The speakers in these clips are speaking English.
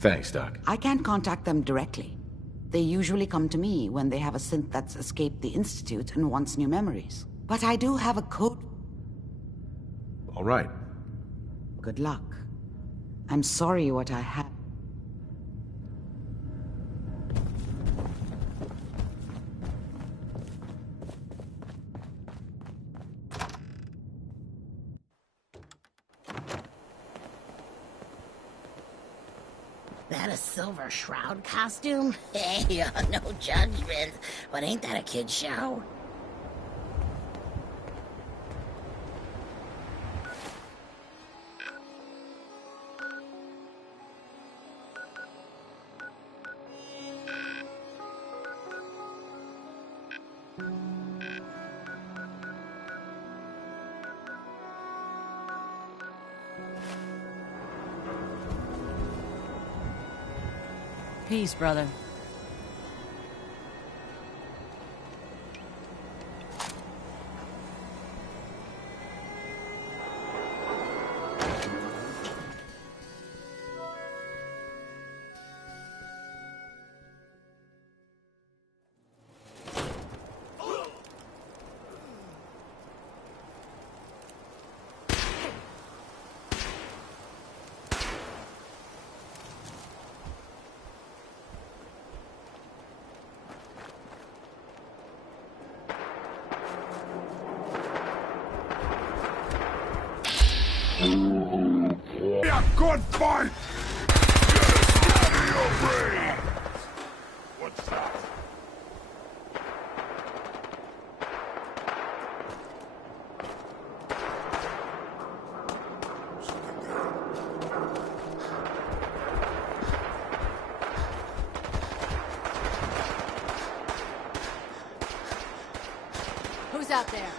Thanks, Doc. I can't contact them directly. They usually come to me when they have a synth that's escaped the Institute and wants new memories. But I do have a code. All right. Good luck. I'm sorry what I had. That a silver shroud costume? Hey, no judgment, but ain't that a kid show? Peace, brother. A good fight! Get your brain! What's that? Who's out there?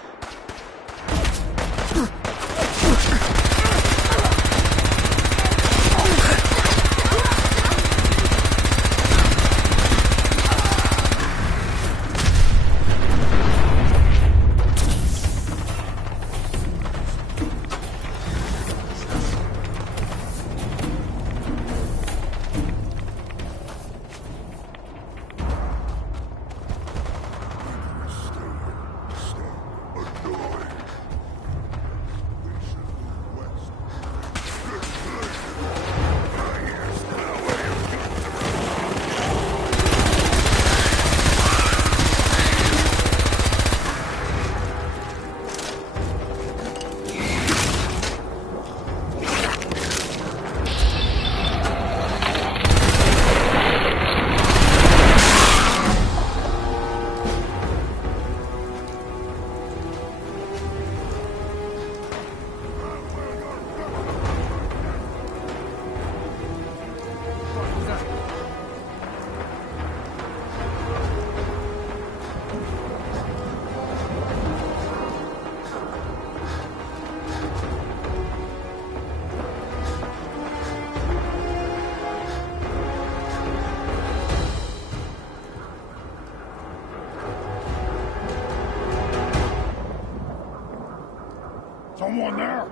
Someone there?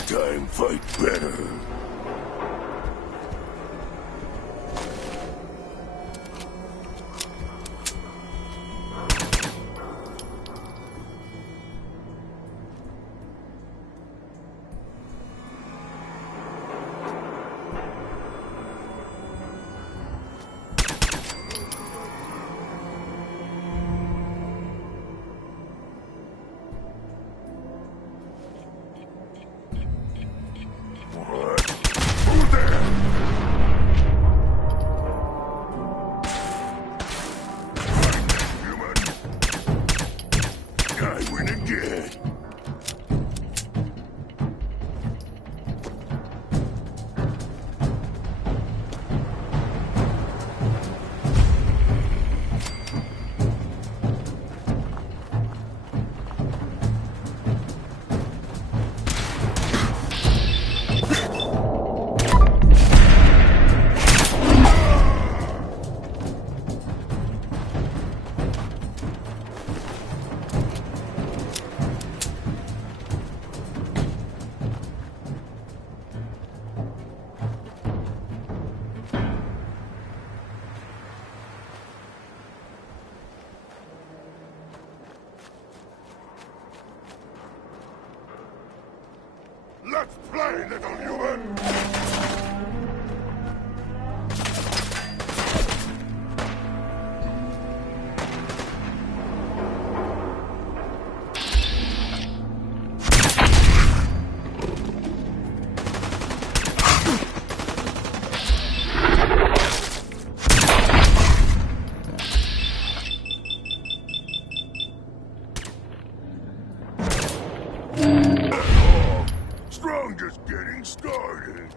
Next time, fight better. Let's play, little human! Strongest getting started.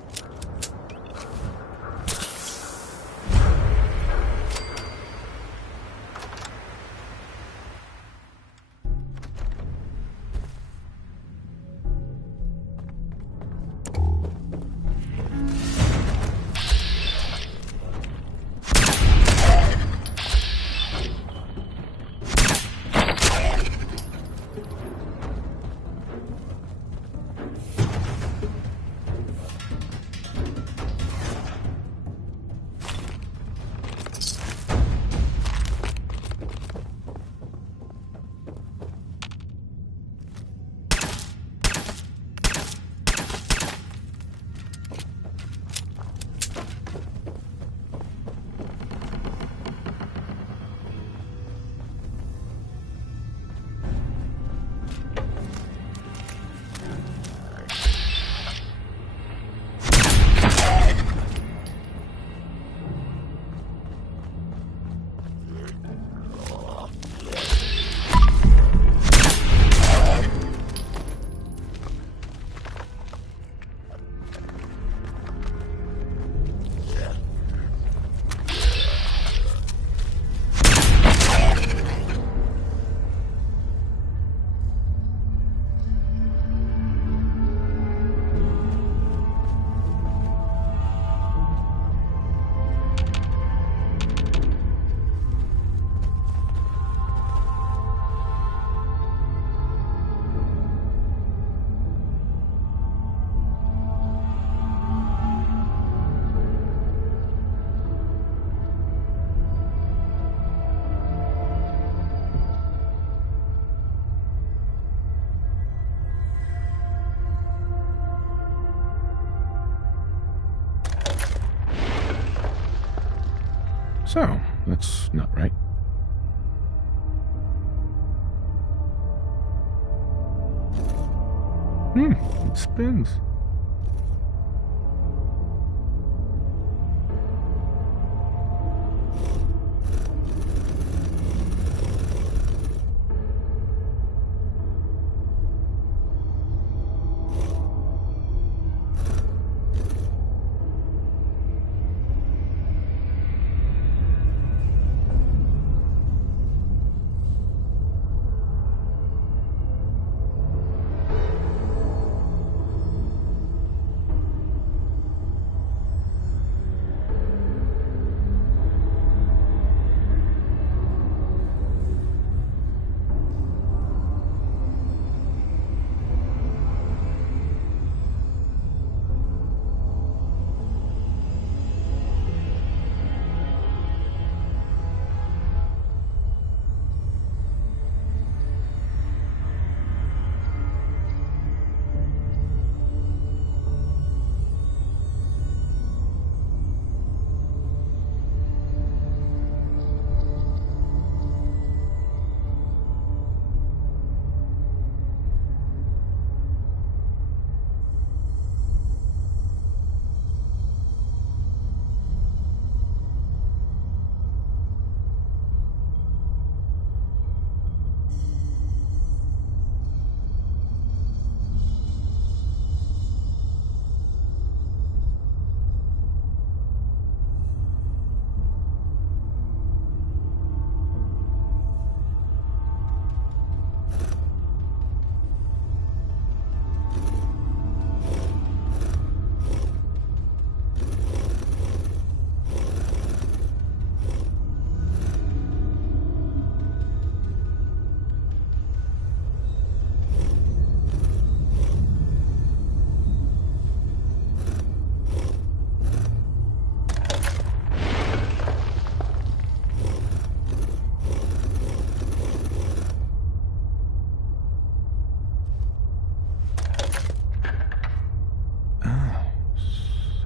So, that's not right. It spins.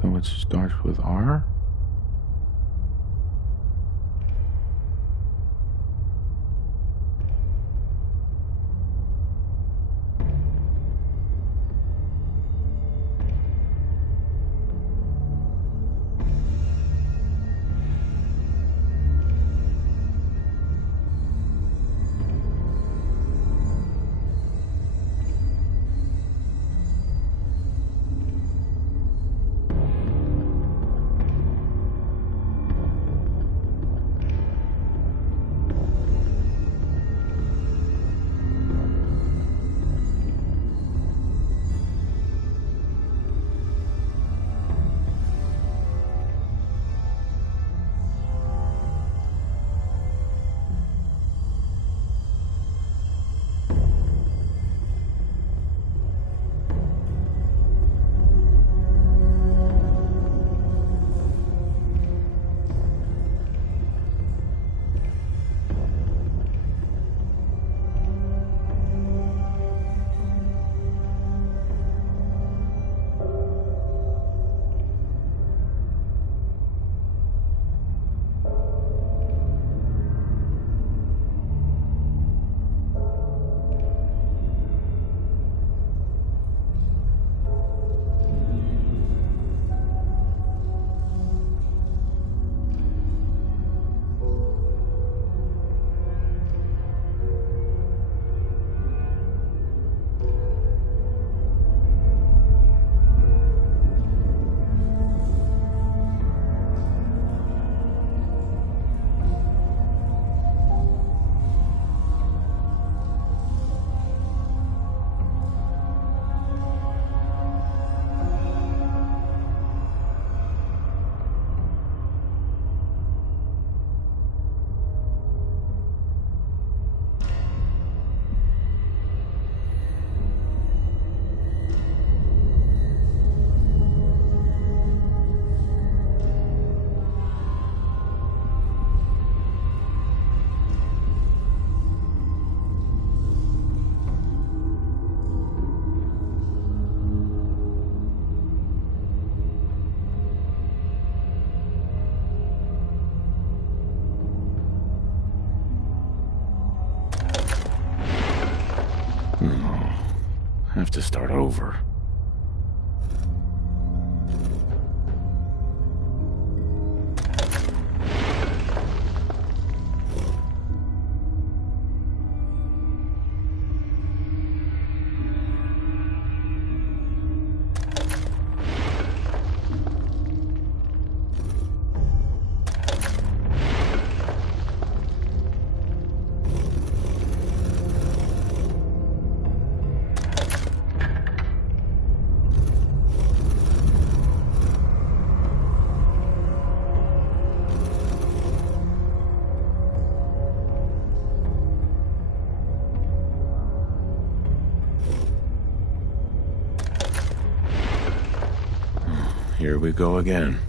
So it starts with R? Have to start over. Here we go again.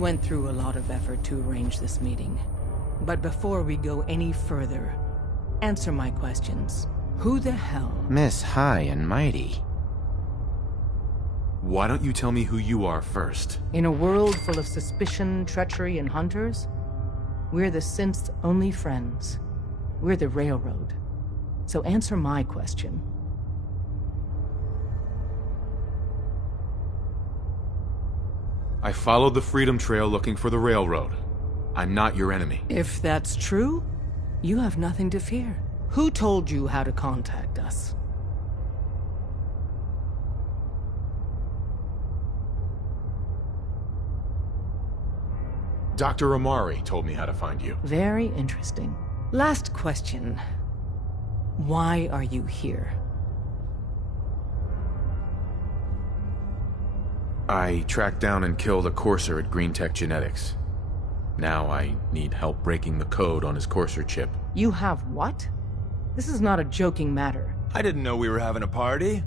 went through a lot of effort to arrange this meeting. But before we go any further, answer my questions. Who the hell? Miss High and Mighty. Why don't you tell me who you are first? In a world full of suspicion, treachery, and hunters, we're the synth's only friends. We're the Railroad. So answer my question. I followed the Freedom Trail looking for the Railroad. I'm not your enemy. If that's true, you have nothing to fear. Who told you how to contact us? Dr. Amari told me how to find you. Very interesting. Last question. Why are you here? I tracked down and killed a courser at Green Tech Genetics. Now I need help breaking the code on his courser chip. You have what? This is not a joking matter. I didn't know we were having a party.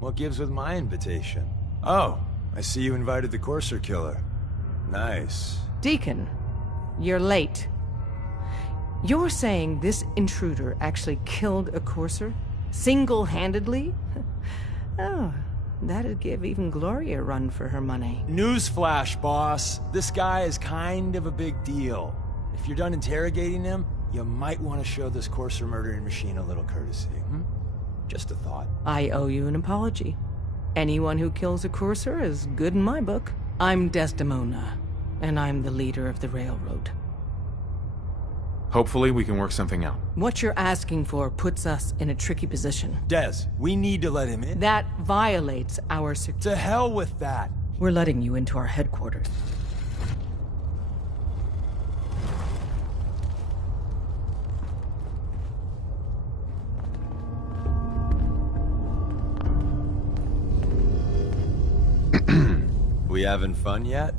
What gives with my invitation? Oh, I see you invited the courser killer. Nice. Deacon, you're late. You're saying this intruder actually killed a courser? Single-handedly? Oh, that'd give even Gloria a run for her money. Newsflash, boss. This guy is kind of a big deal. If you're done interrogating him, you might want to show this courser murdering machine a little courtesy. Just a thought. I owe you an apology. Anyone who kills a courser is good in my book. I'm Desdemona, and I'm the leader of the Railroad. Hopefully we can work something out. What you're asking for puts us in a tricky position. Des, we need to let him in. That violates our To hell with that. We're letting you into our headquarters. We having fun yet?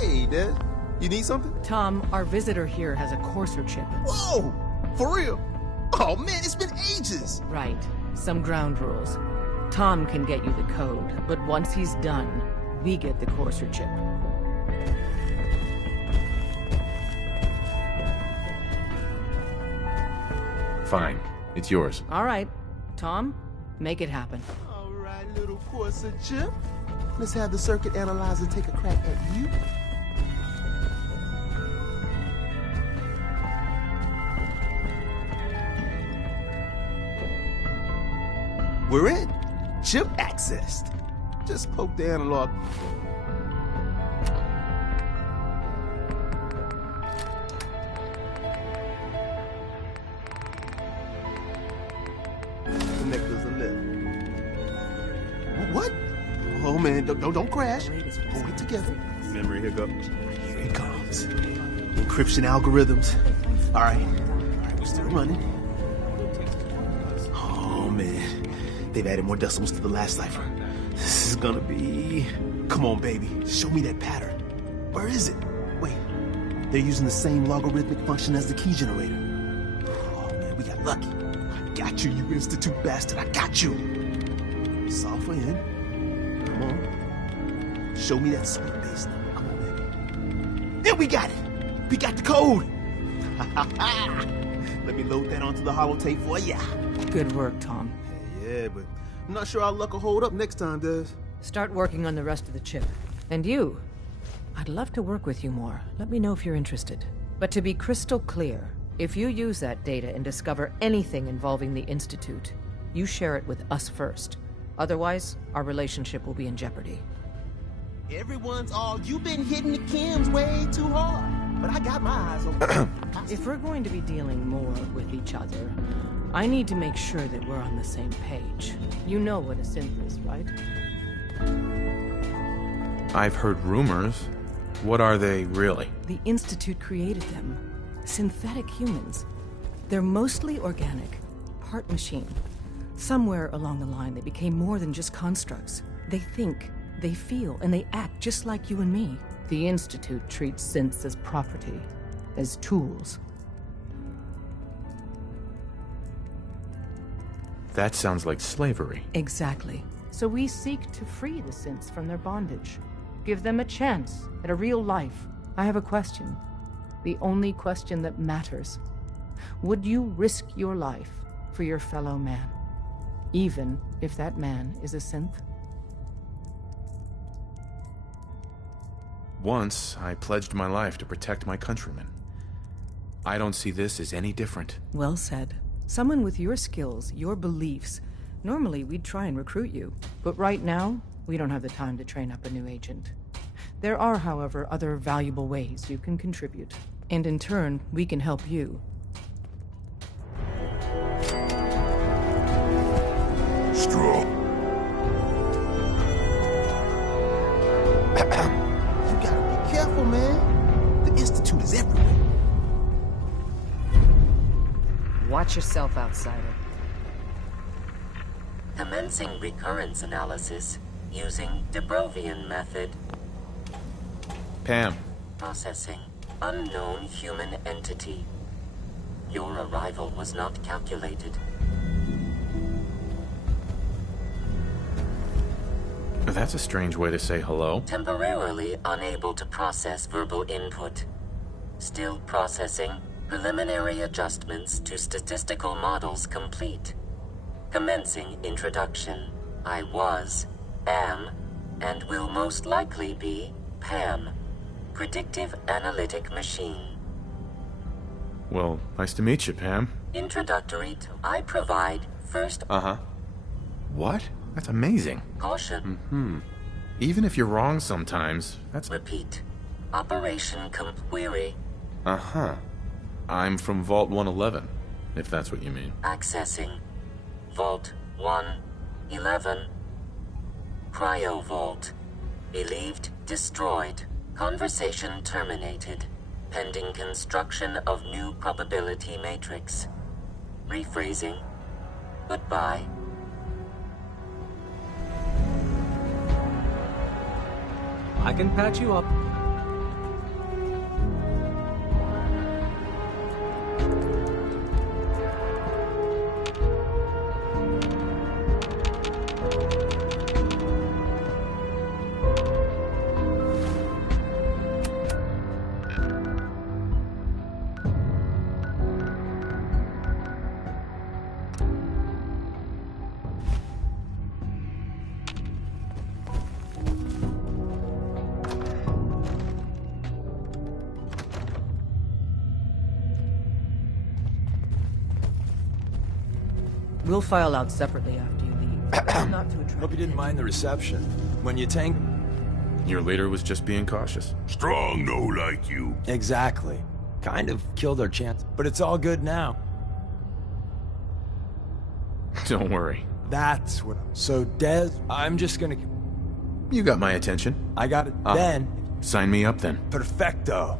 Hey, Des. You need something? Tom, our visitor here has a courser chip. Whoa! For real? Oh, man, it's been ages! Right. Some ground rules. Tom can get you the code, but once he's done, we get the courser chip. Fine. It's yours. All right. Tom, make it happen. All right, little courser chip. Let's have the circuit analyzer take a crack at you. We're in. Chip accessed. Just poke the analog. Connectors are lit. What? Oh man, don't crash. Hold it together. Memory hiccup. Here it comes. Encryption algorithms. All right, we're still running. Oh man, they've added more decimals to the last cipher. This is gonna be... Come on, baby. Show me that pattern. Where is it? Wait, they're using the same logarithmic function as the key generator. Oh man, we got lucky. I got you, you Institute bastard. I got you. Solve for N. Come on. Show me that sweet base number. Come on, baby. Then we got it. We got the code. Let me load that onto the holotape for ya. Good work, Tom. Yeah, but I'm not sure our luck will hold up next time, Des. Start working on the rest of the chip. And you, I'd love to work with you more. Let me know if you're interested. But to be crystal clear, if you use that data and discover anything involving the Institute, you share it with us first. Otherwise, our relationship will be in jeopardy. Everyone's all, you've been hitting the chems way too hard. But I got my eyes open. If we're going to be dealing more with each other, I need to make sure that we're on the same page. You know what a synth is, right? I've heard rumors. What are they really? The Institute created them. Synthetic humans. They're mostly organic, part machine. Somewhere along the line, they became more than just constructs. They think, they feel, and they act just like you and me. The Institute treats synths as property, as tools. That sounds like slavery. Exactly. So we seek to free the synths from their bondage. Give them a chance at a real life. I have a question. The only question that matters. Would you risk your life for your fellow man? Even if that man is a synth? Once, I pledged my life to protect my countrymen. I don't see this as any different. Well said. Someone with your skills, your beliefs. Normally, we'd try and recruit you. But right now, we don't have the time to train up a new agent. There are, however, other valuable ways you can contribute. And in turn, we can help you. Straw. You gotta be careful, man. The Institute is everywhere. Watch yourself, outsider. Commencing recurrence analysis using Dubrovian method. Pam. Processing. Unknown human entity. Your arrival was not calculated. That's a strange way to say hello. Temporarily unable to process verbal input. Still processing. Preliminary adjustments to statistical models complete. Commencing introduction. I was, am, and will most likely be Pam. Predictive analytic machine. Well, nice to meet you, Pam. Introductory to I provide first What? That's amazing. caution. Even if you're wrong sometimes, that's... Repeat. Operation query. I'm from Vault 111, if that's what you mean. Accessing. Vault 111. Cryo Vault. Believed destroyed. Conversation terminated. Pending construction of new probability matrix. Rephrasing. Goodbye. I can patch you up. We'll file out separately after you leave. Not to attract Hope you didn't mind the reception. When you tank... Your leader was just being cautious. Strong no like you. Exactly. Kind of killed our chance. But it's all good now. Don't worry. That's what... So, Des, I'm just gonna... You got my attention. I got it then. Sign me up then. Perfecto.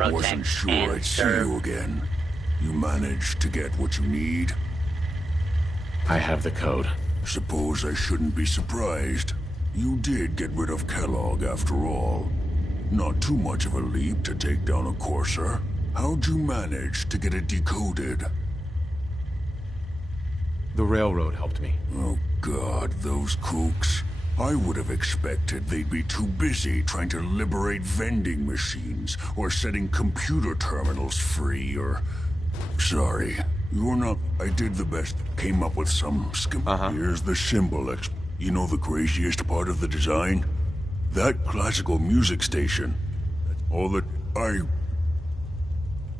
protect, Wasn't sure and I'd see serve. you again. You managed to get what you need? I have the code. Suppose I shouldn't be surprised. You did get rid of Kellogg after all. Not too much of a leap to take down a Courser. How'd you manage to get it decoded? The railroad helped me. Oh God, those kooks. I would have expected they'd be too busy trying to liberate vending machines or setting computer terminals free or... Sorry, you're not... I did the best. Came up with some Here's the symbol. You know the craziest part of the design? That classical music station. All that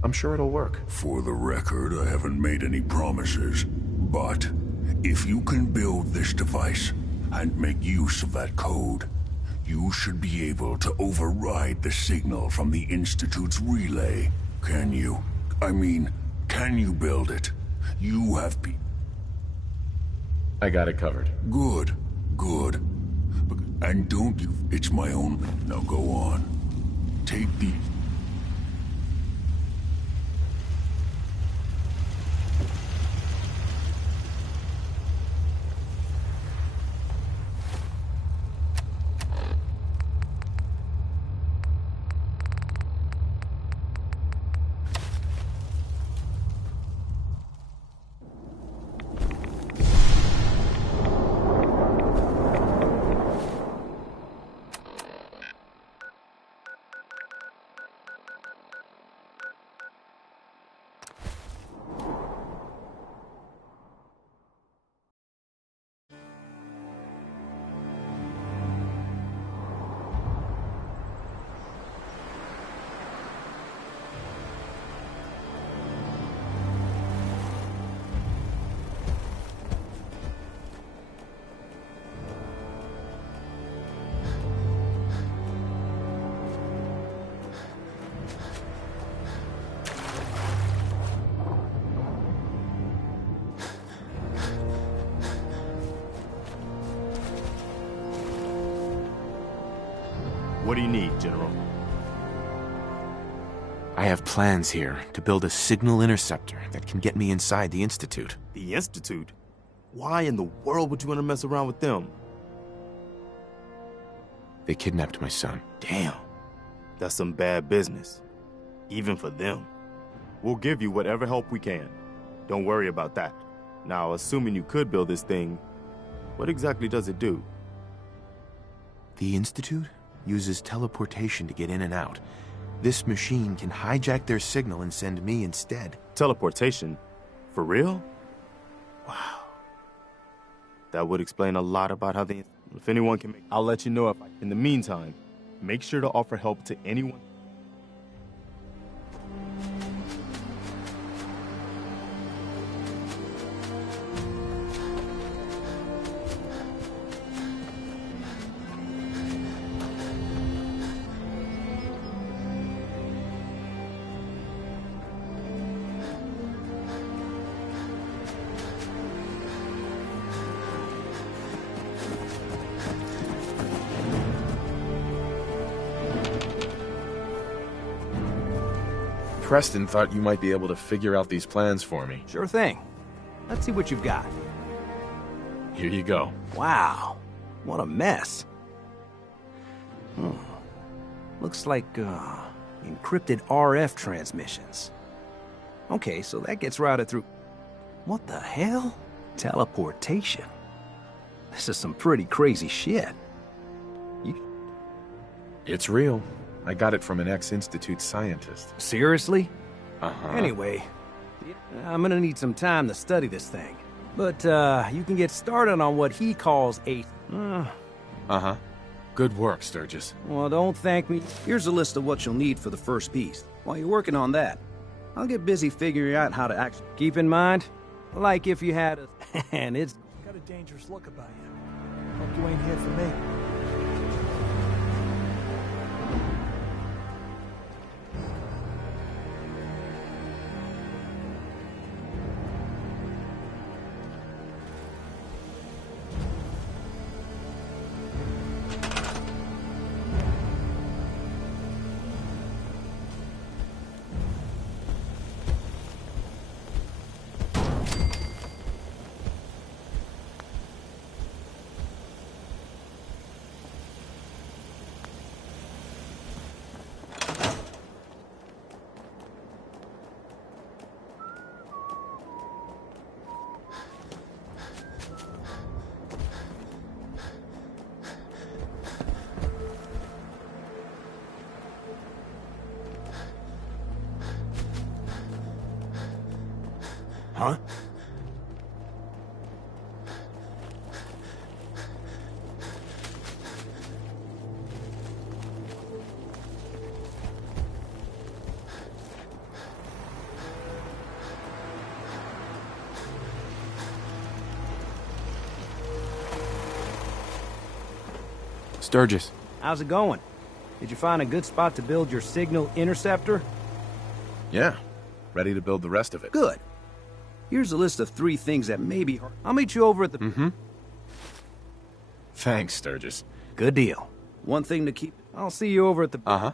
I'm sure it'll work. For the record, I haven't made any promises. But if you can build this device and make use of that code, you should be able to override the signal from the Institute's relay. Can you? I mean, can you build it? You have I got it covered. Good, good. And don't you... It's my own... Now go on. Take the... What do you need, General? I have plans here to build a signal interceptor that can get me inside the Institute. The Institute? Why in the world would you want to mess around with them? They kidnapped my son. Damn. That's some bad business. Even for them. We'll give you whatever help we can. Don't worry about that. Now, assuming you could build this thing, what exactly does it do? The Institute uses teleportation to get in and out. This machine can hijack their signal and send me instead. Teleportation? For real? Wow. That would explain a lot about how they... If anyone can make... I'll let you know if I... In the meantime, make sure to offer help to anyone... Preston thought you might be able to figure out these plans for me. Sure thing. Let's see what you've got. Here you go. Wow. What a mess. Looks like, encrypted RF transmissions. Okay, so that gets routed through... What the hell? Teleportation. This is some pretty crazy shit. It's real. I got it from an ex-Institute scientist. Seriously? Uh-huh. Anyway, I'm gonna need some time to study this thing. But, you can get started on what he calls a... Uh-huh. Good work, Sturgis. Well, don't thank me. Here's a list of what you'll need for the first piece. While you're working on that, I'll get busy figuring out how to actually... Keep in mind, like if you had a... and it's... Got a dangerous look about you. Hope you ain't here for me. Huh? Sturgis. How's it going? Did you find a good spot to build your signal interceptor? Yeah. Ready to build the rest of it. Good. Here's a list of 3 things that may be hard. I'll meet you over at the... Mm-hmm. Thanks, Sturgis. Good deal. One thing to keep... I'll see you over at the... Uh-huh.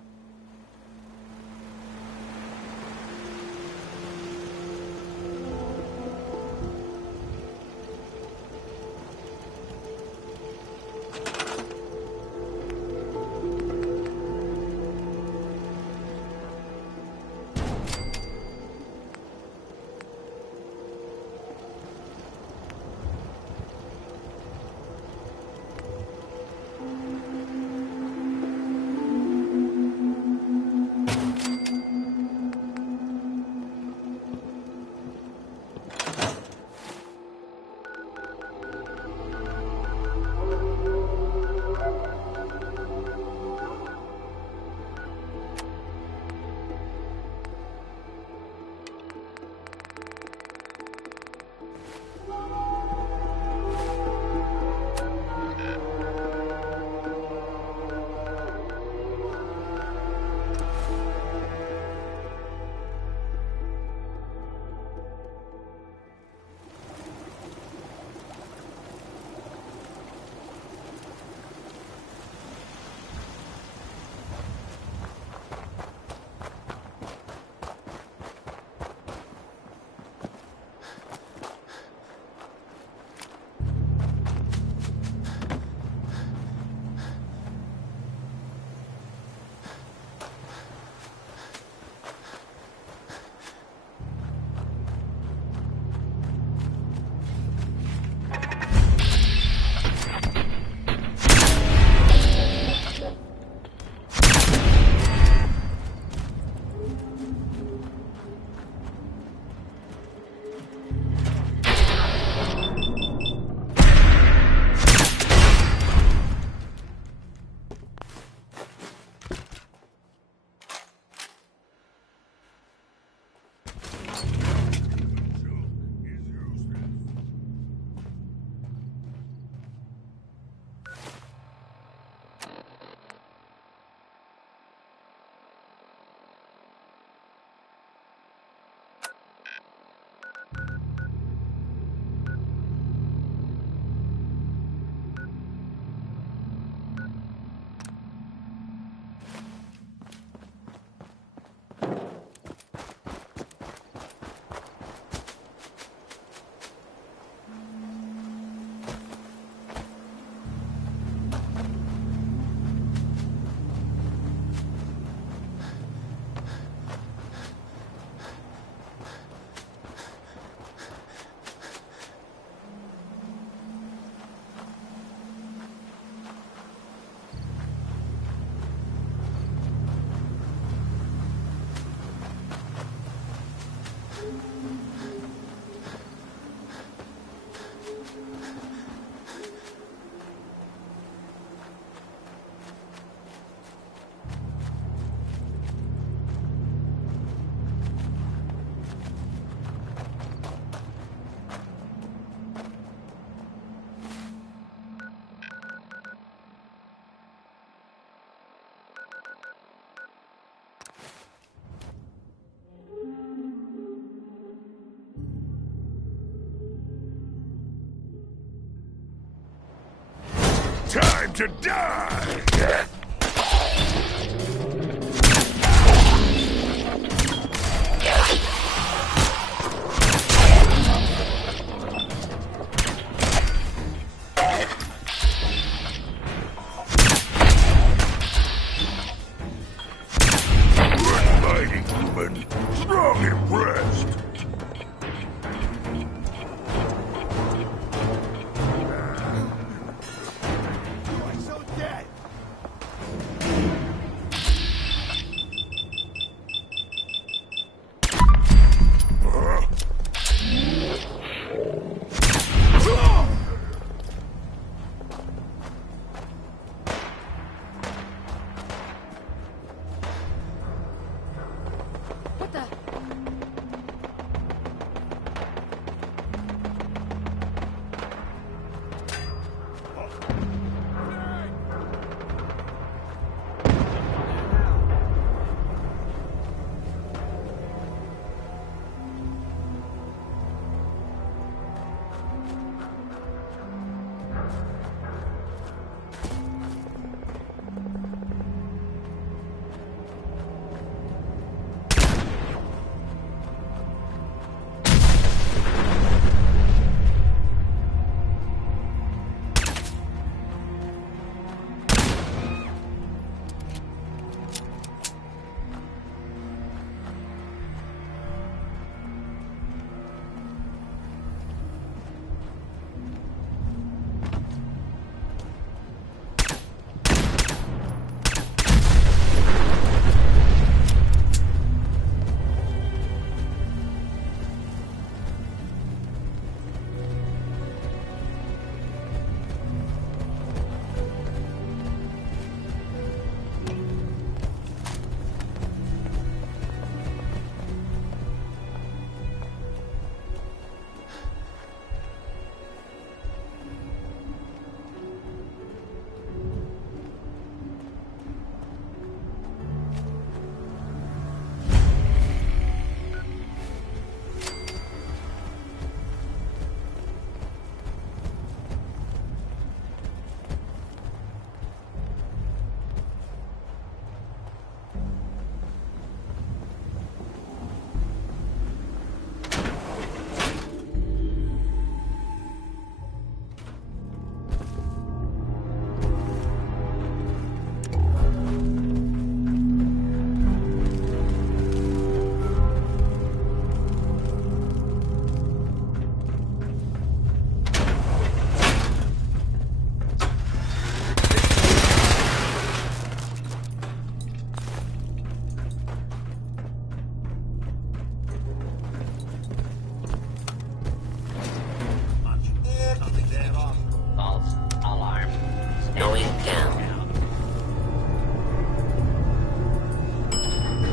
Time to die! Good fighting, human. Strong impressed.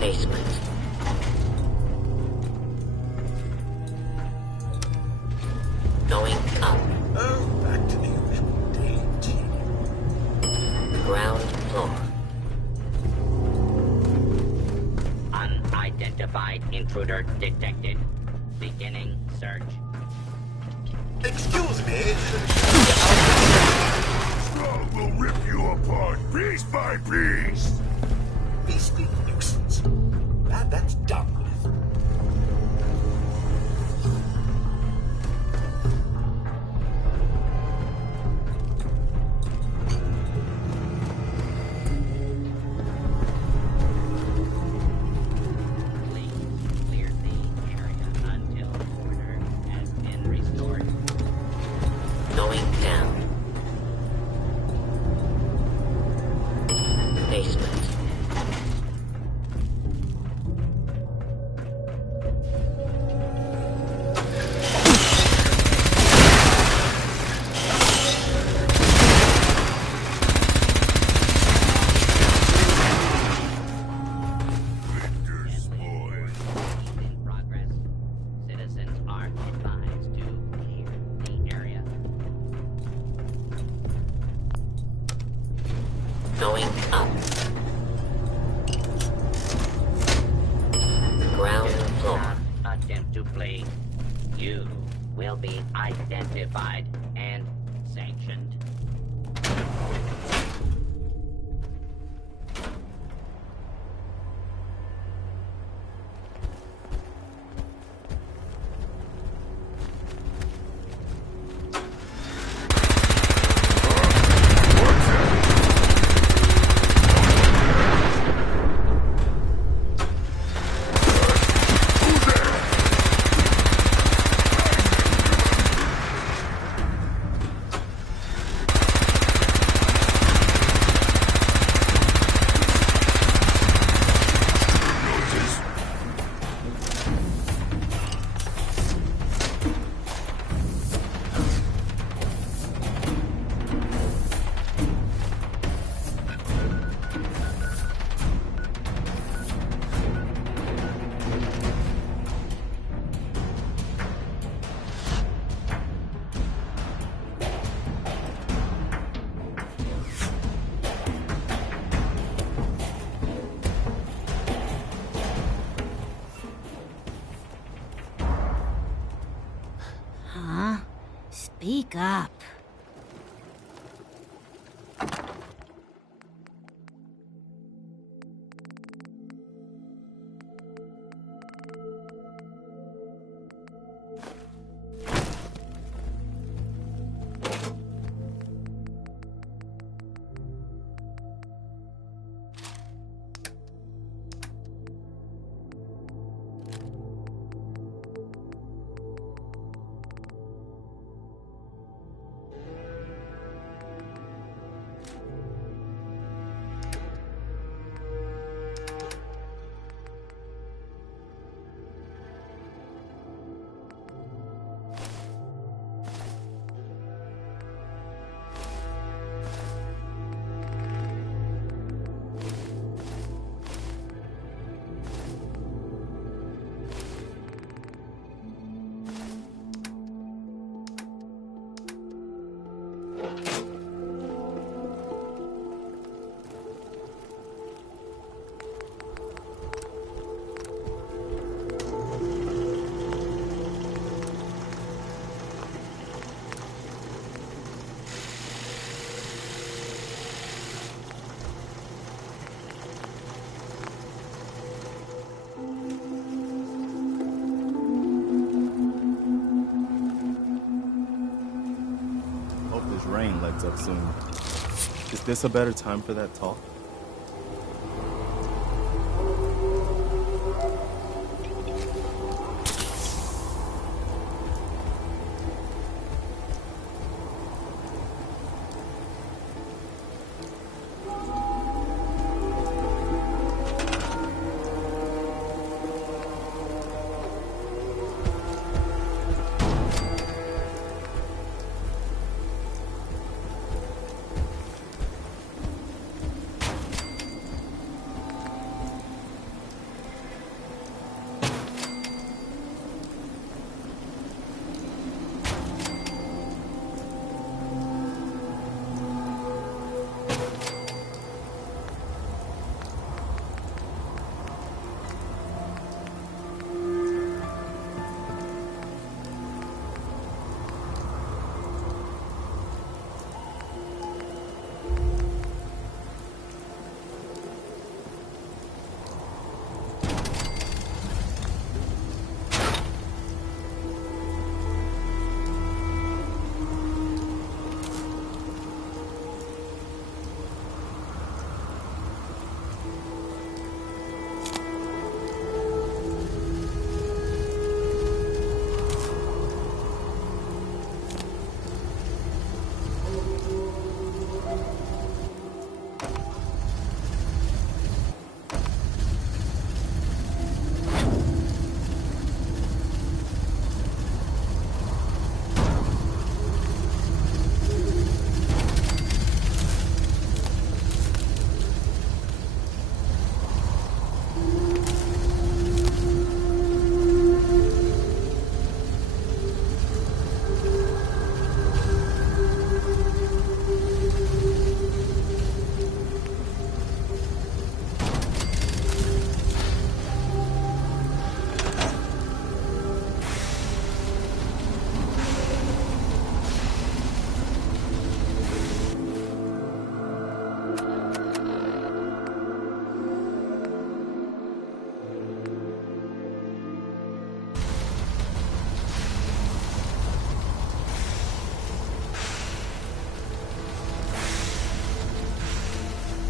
Basement. Going up. Oh, back to the usual daily routine. Ground floor. Unidentified intruder detected. Beginning search. Excuse me. We'll rip you apart piece by piece. Beastly nuisance. That's done with. Clear the area until order has been restored. Going down. Basement. In progress. Citizens are advised to clear the area. Going up. Ground floor. Attempt to flee. You will be identified and sanctioned. Huh? Speak up. Hope this rain lets up soon. Is this a better time for that talk?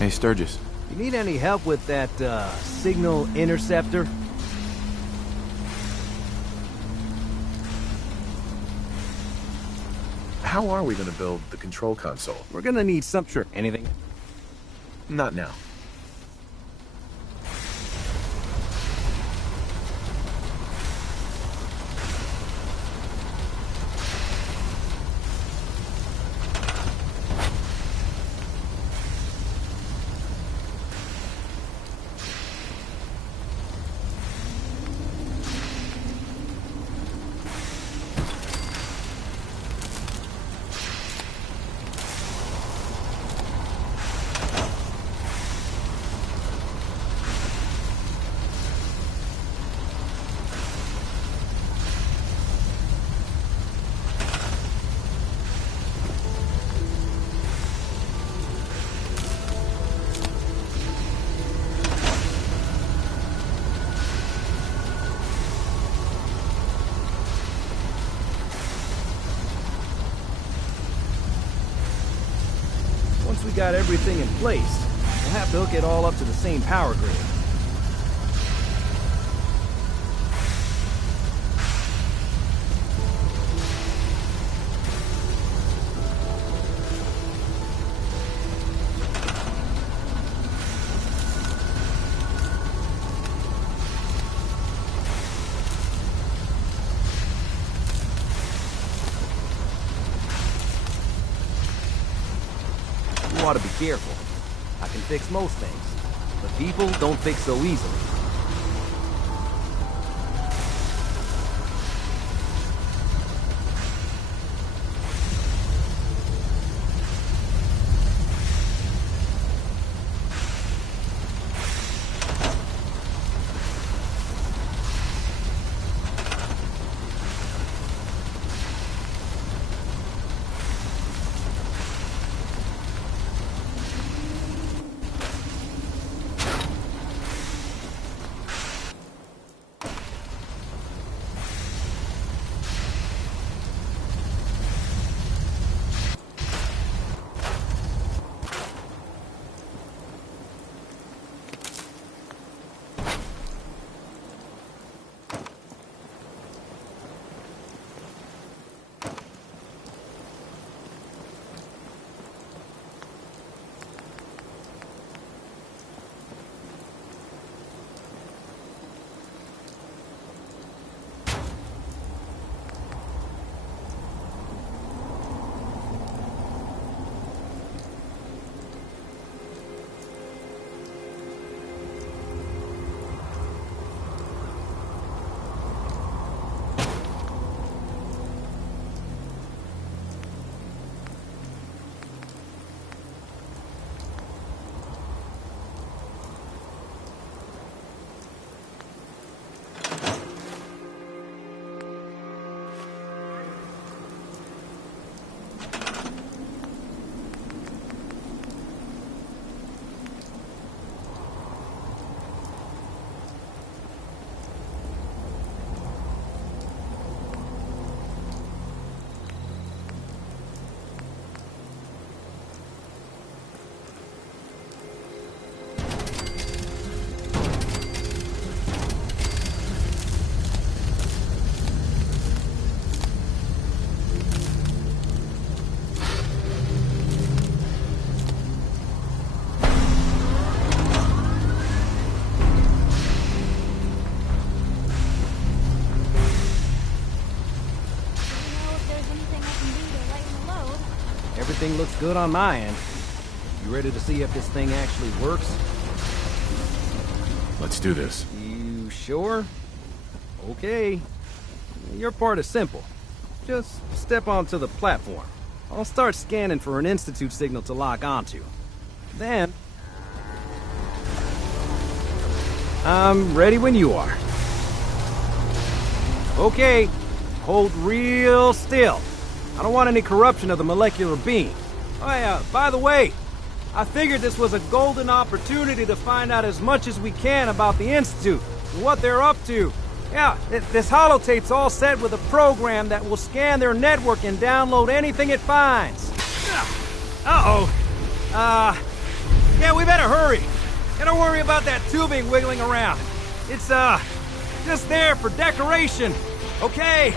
Hey, Sturgis. You need any help with that, signal interceptor? How are we gonna build the control console? We're gonna need some... Sure, anything? Not now. Once we got everything in place, we'll have to hook it all up to the same power grid. You ought to be careful. I can fix most things, but people don't fix so easily. Everything looks good on my end. You ready to see if this thing actually works? Let's do this. You sure? Okay. Your part is simple. Just step onto the platform. I'll start scanning for an Institute signal to lock onto. Then... I'm ready when you are. Okay. Hold real still. I don't want any corruption of the molecular beam. Oh yeah, by the way, I figured this was a golden opportunity to find out as much as we can about the Institute and what they're up to. Yeah, this holotape's all set with a program that will scan their network and download anything it finds. Uh-oh. Yeah, we better hurry. And don't worry about that tubing wiggling around. It's, just there for decoration. Okay.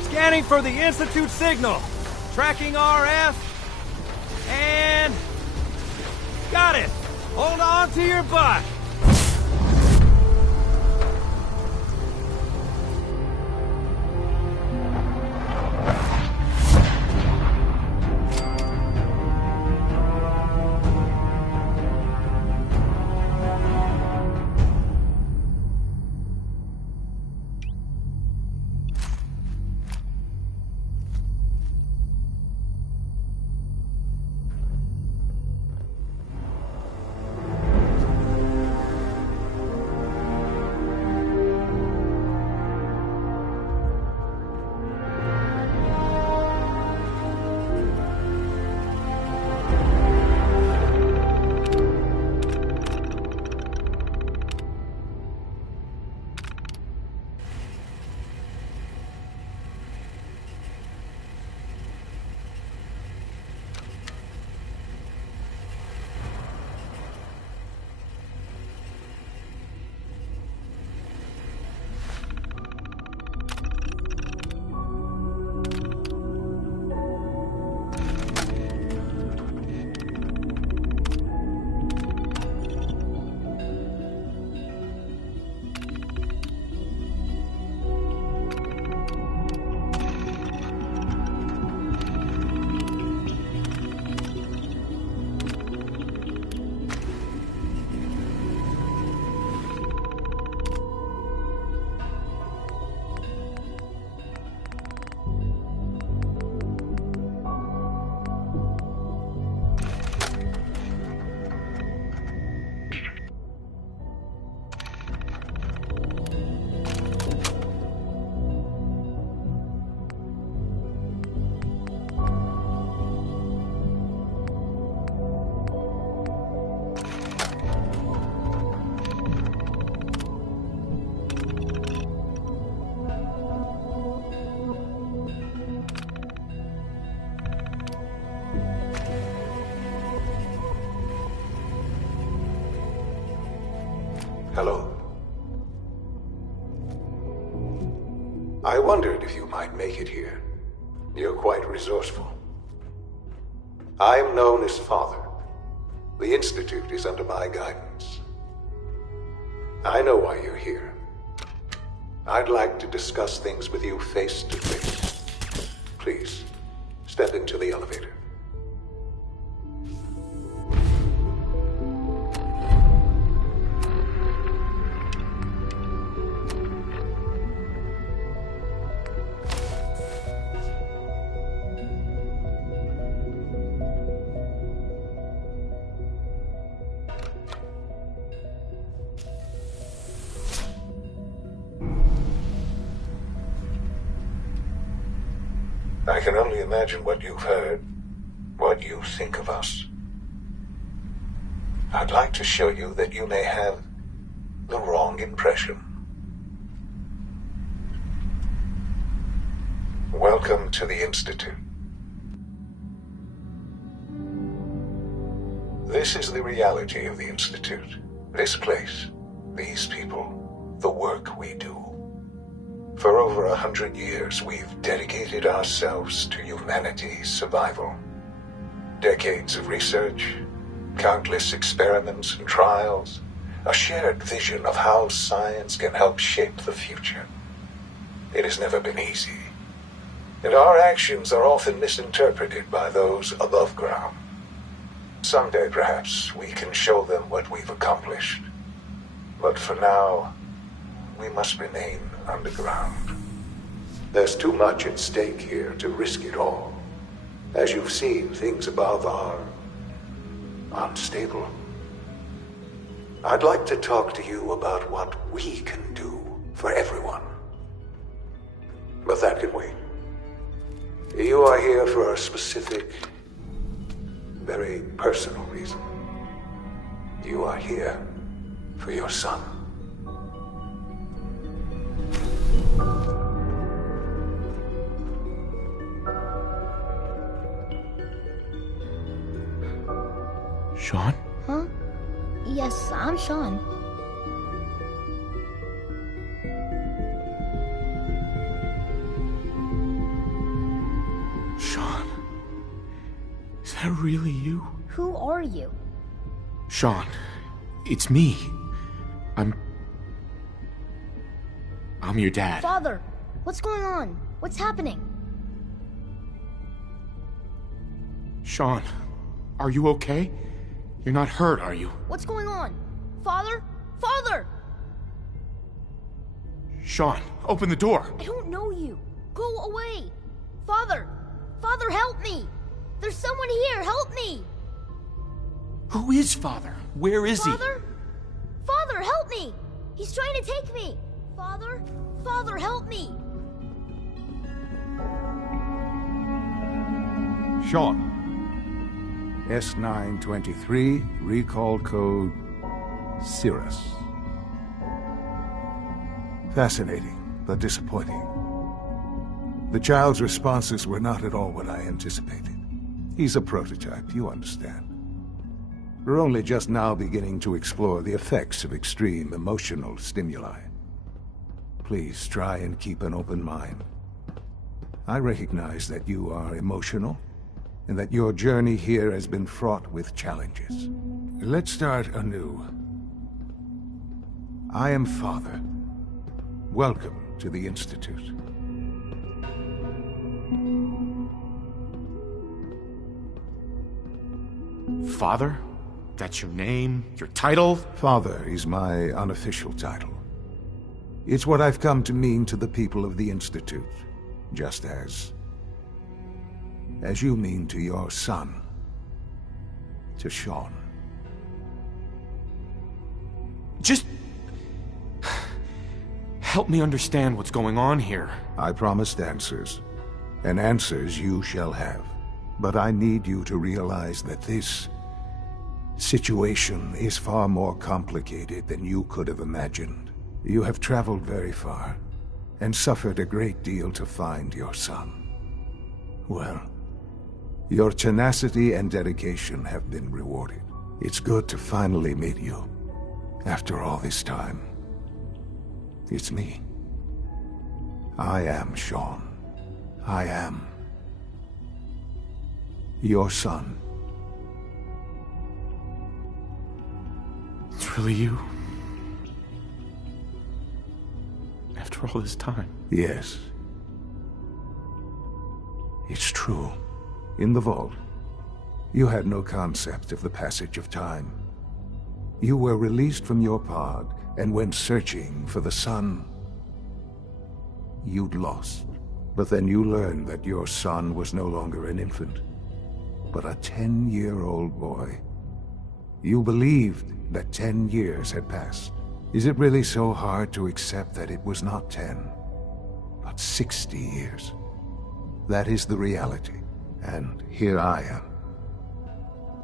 Scanning for the Institute signal. Tracking RF. And... got it. Hold on to your butt. Hello. I wondered if you might make it here. You're quite resourceful. I'm known as Father. The Institute is under my guidance. I know why you're here. I'd like to discuss things with you face to face. Please, step into the elevator. I can only imagine what you've heard, what you think of us. I'd like to show you that you may have the wrong impression. Welcome to the Institute. This is the reality of the Institute. This place, these people, the work we do. For over 100 years, we've dedicated ourselves to humanity's survival. Decades of research, countless experiments and trials, a shared vision of how science can help shape the future. It has never been easy, and our actions are often misinterpreted by those above ground. Someday, perhaps, we can show them what we've accomplished. But for now, we must remain underground. There's too much at stake here to risk it all. As you've seen, things above are unstable. I'd like to talk to you about what we can do for everyone. But that can wait. You are here for a specific, very personal reason. You are here for your son. Sean? Huh? Yes, I'm Sean. Sean. Is that really you? Who are you? Sean, it's me. I'm your dad. Father, what's going on? What's happening? Sean, are you okay? You're not hurt, are you? What's going on? Father? Father! Sean, open the door. I don't know you. Go away. Father! Father, help me! There's someone here, help me! Who is Father? Where is he? Father? Father, help me! He's trying to take me! Father? Father, help me! Sean. S923, recall code Cirrus. Fascinating, but disappointing. The child's responses were not at all what I anticipated. He's a prototype, you understand. We're only just now beginning to explore the effects of extreme emotional stimuli. Please try and keep an open mind. I recognize that you are emotional, and that your journey here has been fraught with challenges. Let's start anew. I am Father. Welcome to the Institute. Father? That's your name? Your title? Father is my unofficial title. It's what I've come to mean to the people of the Institute, just as you mean to your son, to Sean. Just help me understand what's going on here. I promised answers, and answers you shall have. But I need you to realize that this situation is far more complicated than you could have imagined. You have traveled very far, and suffered a great deal to find your son. Well, your tenacity and dedication have been rewarded. It's good to finally meet you, after all this time. It's me. I am Sean. I am your son. It's really you? After all this time? Yes. It's true. In the vault, you had no concept of the passage of time. You were released from your pod and went searching for the son you'd lost. But then you learned that your son was no longer an infant, but a 10-year-old boy. You believed that 10 years had passed. Is it really so hard to accept that it was not 10, but 60 years? That is the reality. And here I am,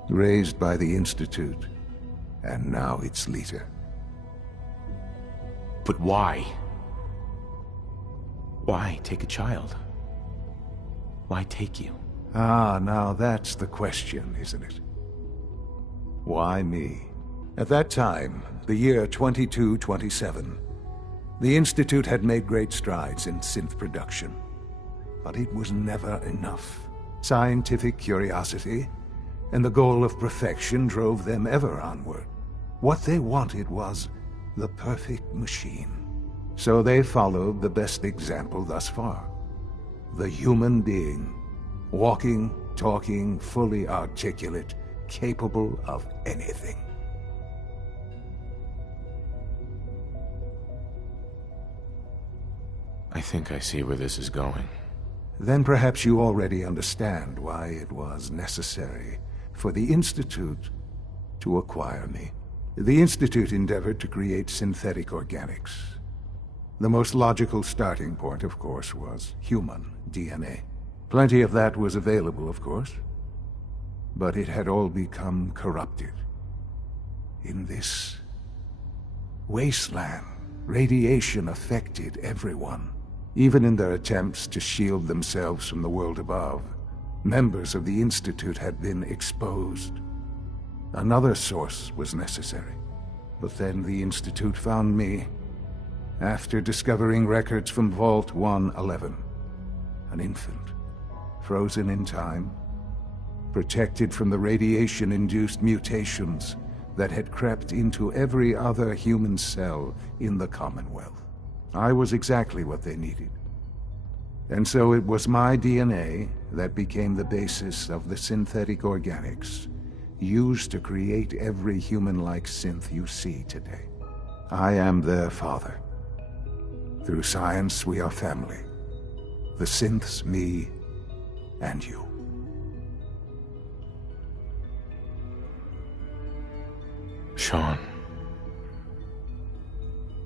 raised by the Institute, and now its leader. But why? Why take a child? Why take you? Ah, now that's the question, isn't it? Why me? At that time, the year 2227, the Institute had made great strides in synth production. But it was never enough. Scientific curiosity and the goal of perfection drove them ever onward. What they wanted was the perfect machine. So they followed the best example thus far. The human being. Walking, talking, fully articulate, capable of anything. I think I see where this is going. Then perhaps you already understand why it was necessary for the Institute to acquire me. The Institute endeavored to create synthetic organics. The most logical starting point, of course, was human DNA. Plenty of that was available, of course, but it had all become corrupted. In this wasteland, radiation affected everyone. Even in their attempts to shield themselves from the world above, members of the Institute had been exposed. Another source was necessary. But then the Institute found me after discovering records from Vault 111. An infant, frozen in time, protected from the radiation-induced mutations that had crept into every other human cell in the Commonwealth. I was exactly what they needed. And so it was my DNA that became the basis of the synthetic organics used to create every human-like synth you see today. I am their father. Through science, we are family. The synths, me, and you. Sean.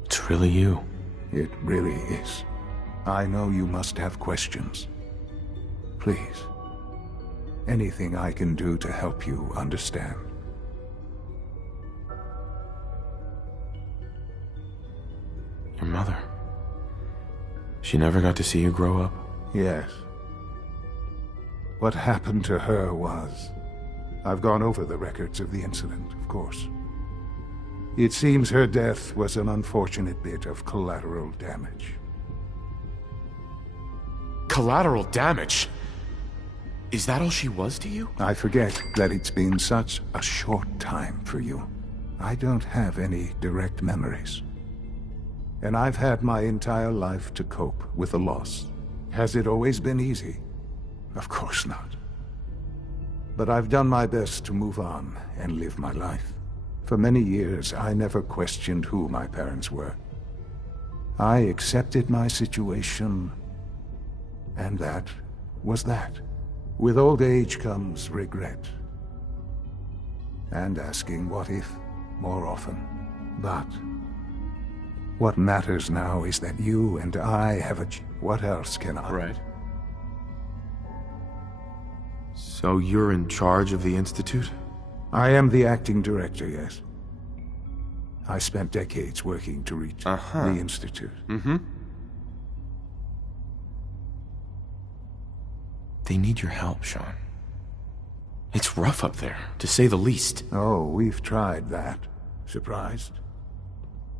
It's really you. It really is. I know you must have questions. Please. Anything I can do to help you understand. Your mother. She never got to see you grow up? Yes. What happened to her was... I've gone over the records of the incident, of course. It seems her death was an unfortunate bit of collateral damage. Collateral damage? Is that all she was to you? I forget that it's been such a short time for you. I don't have any direct memories. And I've had my entire life to cope with the loss. Has it always been easy? Of course not. But I've done my best to move on and live my life. For many years, I never questioned who my parents were. I accepted my situation, and that was that. With old age comes regret. And asking what if more often. But what matters now is that you and I have what else can I? Right. So you're in charge of the Institute? I am the acting director, yes. I spent decades working to reach the Institute. Mm-hmm. They need your help, Sean. It's rough up there, to say the least. Oh, we've tried that. Surprised?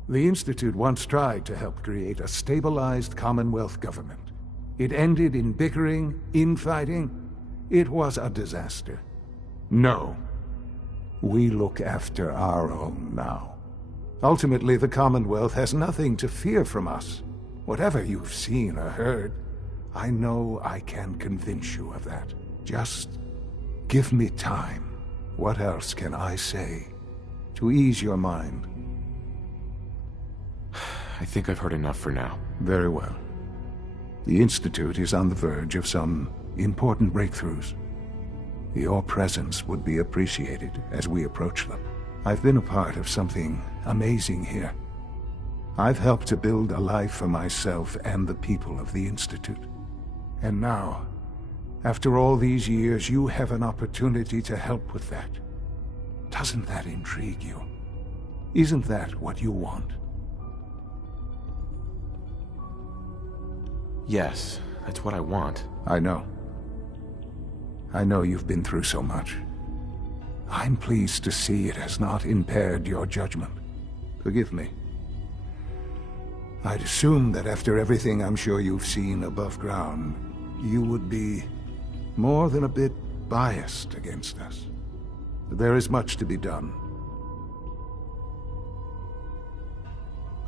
The Institute once tried to help create a stabilized Commonwealth government. It ended in bickering, infighting. It was a disaster. No. We look after our own now. Ultimately, the Commonwealth has nothing to fear from us. Whatever you've seen or heard, I know I can convince you of that. Just give me time. What else can I say to ease your mind? I think I've heard enough for now. Very well. The Institute is on the verge of some important breakthroughs. Your presence would be appreciated as we approach them. I've been a part of something amazing here. I've helped to build a life for myself and the people of the Institute. And now, after all these years, you have an opportunity to help with that. Doesn't that intrigue you? Isn't that what you want? Yes, that's what I want. I know. I know you've been through so much. I'm pleased to see it has not impaired your judgment. Forgive me. I'd assumed that after everything I'm sure you've seen above ground, you would be more than a bit biased against us. There is much to be done.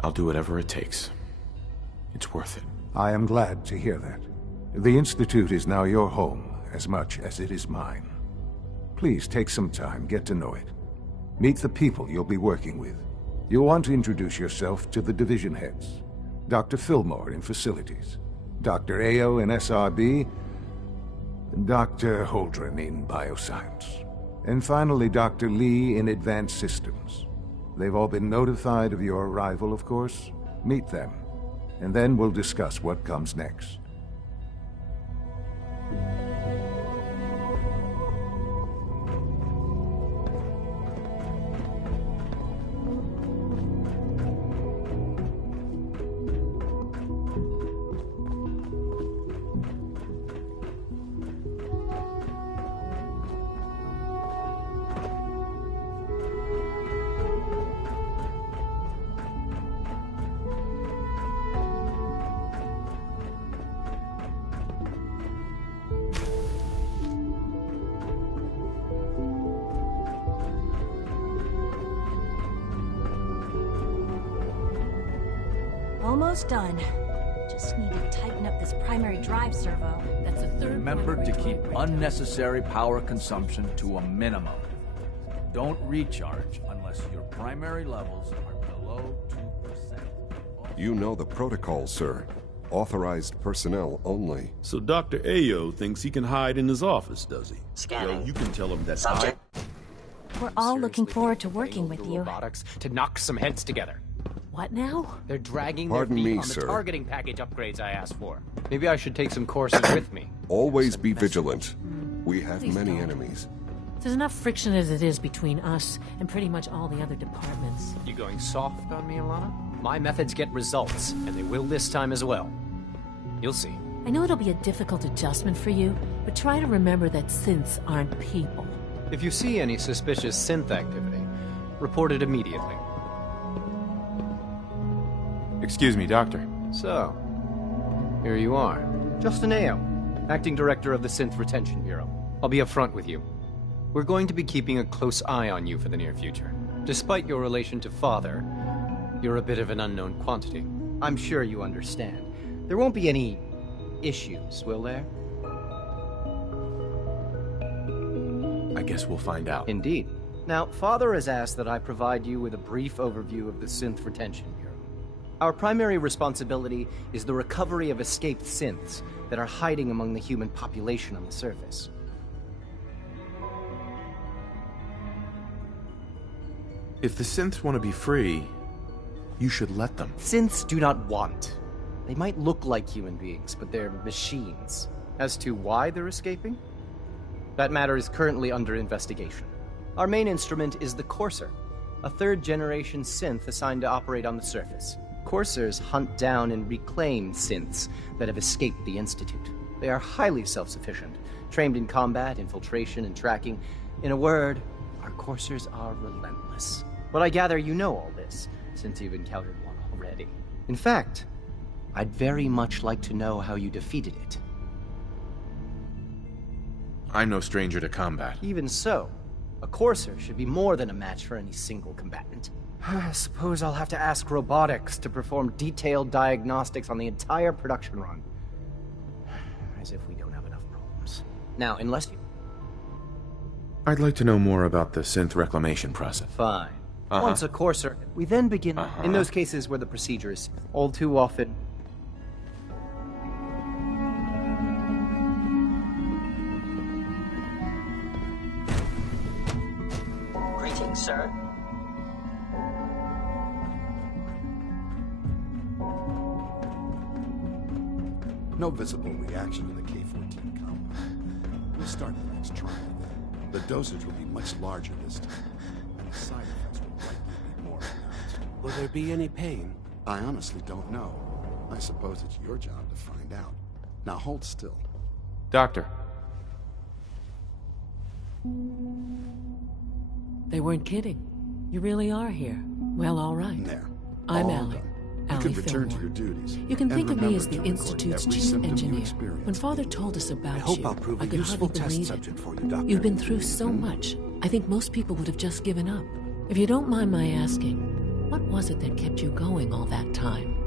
I'll do whatever it takes. It's worth it. I am glad to hear that. The Institute is now your home as much as it is mine. Please take some time, get to know it. Meet the people you'll be working with. You'll want to introduce yourself to the division heads. Dr. Fillmore in Facilities, Dr. Ayo in SRB, Dr. Holdren in Bioscience, and finally Dr. Lee in Advanced Systems. They've all been notified of your arrival, of course. Meet them, and then we'll discuss what comes next. Almost done. Just need to tighten up this primary drive servo. That's a third. Remember to keep unnecessary power consumption to a minimum. Don't recharge unless your primary levels are below 2%. You know the protocol, sir. Authorized personnel only. So Dr. Ayo thinks he can hide in his office, does he? Scanning. Well, you can tell him that Subject. We're all looking forward to working with you. Robotics to knock some heads together. What now? They're dragging Pardon their feet me, on the sir. targeting package upgrades I asked for. Maybe I should take some courses with me. Always be vigilant. We have Please many don't. enemies. There's enough friction as it is between us and pretty much all the other departments. You going soft on me, Alana? My methods get results, and they will this time as well. You'll see. I know it'll be a difficult adjustment for you, but try to remember that synths aren't people. If you see any suspicious synth activity, report it immediately. Excuse me, Doctor. So, here you are. Justin Ayo, Acting Director of the Synth Retention Bureau. I'll be upfront with you. We're going to be keeping a close eye on you for the near future. Despite your relation to Father, you're a bit of an unknown quantity. I'm sure you understand. There won't be any issues, will there? I guess we'll find out. Indeed. Now, Father has asked that I provide you with a brief overview of the Synth Retention Bureau. Our primary responsibility is the recovery of escaped synths that are hiding among the human population on the surface. If the synths want to be free, you should let them. Synths do not want. They might look like human beings, but they're machines. As to why they're escaping? That matter is currently under investigation. Our main instrument is the Courser, a third-generation synth assigned to operate on the surface. Coursers hunt down and reclaim synths that have escaped the Institute. They are highly self-sufficient, trained in combat, infiltration, and tracking. In a word, our Coursers are relentless. But I gather you know all this, since you've encountered one already. In fact, I'd very much like to know how you defeated it. I'm no stranger to combat. Even so, a Courser should be more than a match for any single combatant. I suppose I'll have to ask robotics to perform detailed diagnostics on the entire production run. As if we don't have enough problems. Now, unless you... I'd like to know more about the synth reclamation process. Fine. Once a Courser, we then begin in those cases where the procedure is all too often. Greetings, sir. No visible reaction to the K-14 compound. We'll start the next trial then. The dosage will be much larger this time, and the side effects will likely be more pronounced. Will there be any pain? I honestly don't know. I suppose it's your job to find out. Now hold still. Doctor. They weren't kidding. You really are here. Well, all right. There. I'm All Allie. done. You can return to your duties. You can think and of me as remember the to record Institute's every chief symptom you engineer. experience. When Father told us about I hope you, I'll prove I a could useful hardly test believe subject it. for you, Doctor. You've been through so much. I think most people would have just given up. If you don't mind my asking, what was it that kept you going all that time?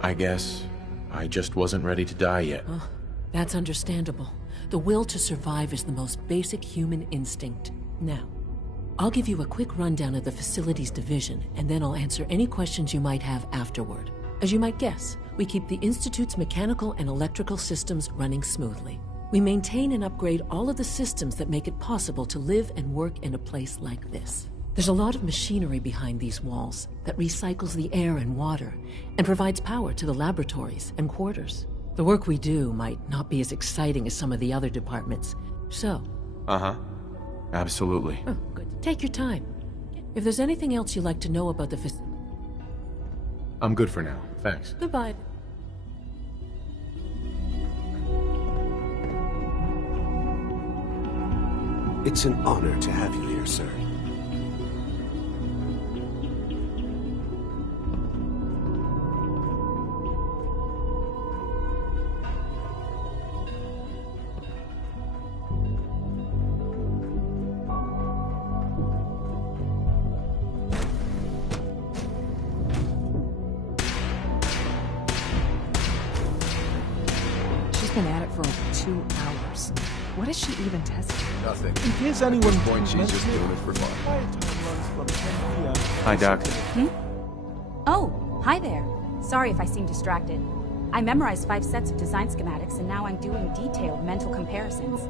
I guess I just wasn't ready to die yet. Oh, that's understandable. The will to survive is the most basic human instinct. Now, I'll give you a quick rundown of the facilities division, and then I'll answer any questions you might have afterward. As you might guess, we keep the Institute's mechanical and electrical systems running smoothly. We maintain and upgrade all of the systems that make it possible to live and work in a place like this. There's a lot of machinery behind these walls that recycles the air and water and provides power to the laboratories and quarters. The work we do might not be as exciting as some of the other departments, so... Absolutely. Oh, good. Take your time. If there's anything else you'd like to know about the I'm good for now. Thanks. Goodbye. It's an honor to have you here, sir. for over 2 hours. What is she even testing? Nothing. In case anyone Point, she's just doing it for fun. Hi, Doctor. Oh, hi there. Sorry if I seem distracted. I memorized 5 sets of design schematics, and now I'm doing detailed mental comparisons.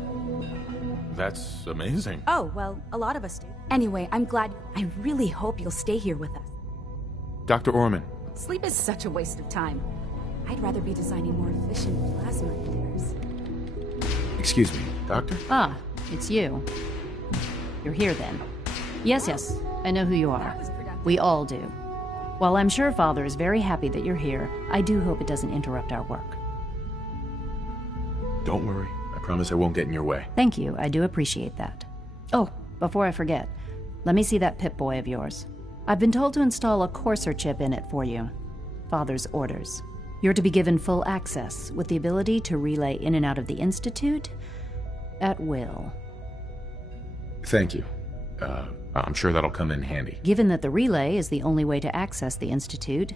That's amazing. Oh, well, a lot of us do. Anyway, I'm glad. I really hope you'll stay here with us. Dr. Orman. Sleep is such a waste of time. I'd rather be designing more efficient plasma emitters. Excuse me, Doctor? Ah, it's you. You're here then. Yes, I know who you are. We all do. While I'm sure Father is very happy that you're here, I do hope it doesn't interrupt our work. Don't worry. I promise I won't get in your way. Thank you, I do appreciate that. Oh, before I forget, let me see that Pip-Boy of yours. I've been told to install a Courser chip in it for you. Father's orders. You're to be given full access, with the ability to relay in and out of the Institute at will. Thank you. I'm sure that'll come in handy. Given that the relay is the only way to access the Institute,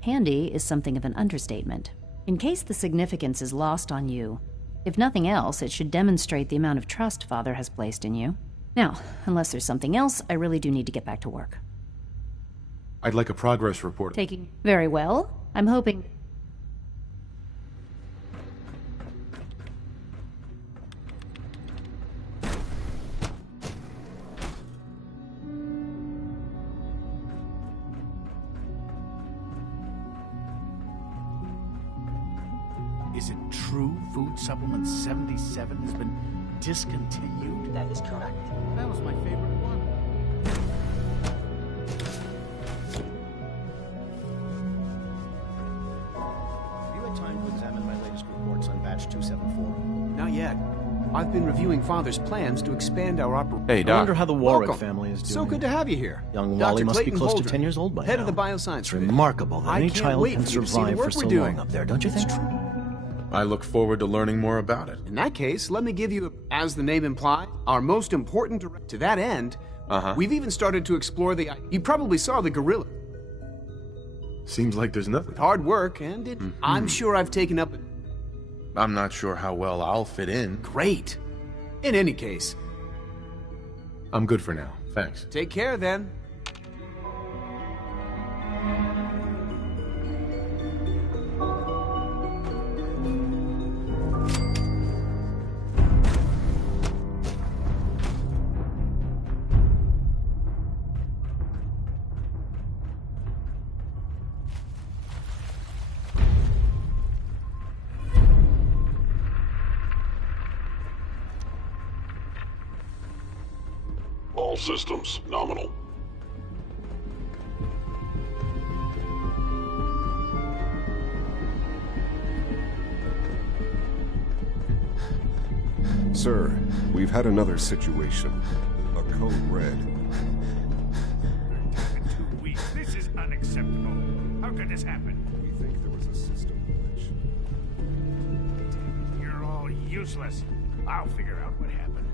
handy is something of an understatement. In case the significance is lost on you, if nothing else, it should demonstrate the amount of trust Father has placed in you. Now, unless there's something else, I really do need to get back to work. I'd like a progress report. Taking very well. I'm hoping... Is it true Food Supplement 77 has been discontinued? That is correct. That was my favorite one. Have you had time to examine my latest reports on batch 274? Not yet. I've been reviewing Father's plans to expand our operation. Hey, Doc. I wonder how the Warwick Welcome. family is doing. So good to have you here. Young Dr. Wally must be Clayton close Holdren, to 10 years old by head now. of the bioscience It's division. remarkable that I any can't child wait can for you to see the survive work for so we're doing long up there, don't you think? I look forward to learning more about it. In that case, let me give you, as the name implies, our most important direct. To that end, we've even started to explore the... You probably saw the gorilla. Seems like there's nothing. With hard work, and I'm sure I've taken up... I'm not sure how well I'll fit in. Great. In any case... I'm good for now. Thanks. Take care, then. All systems nominal. Sir, we've had another situation. A code red. 2 weeks. This is unacceptable. How could this happen? We think there was a system glitch. You're all useless. I'll figure out what happened.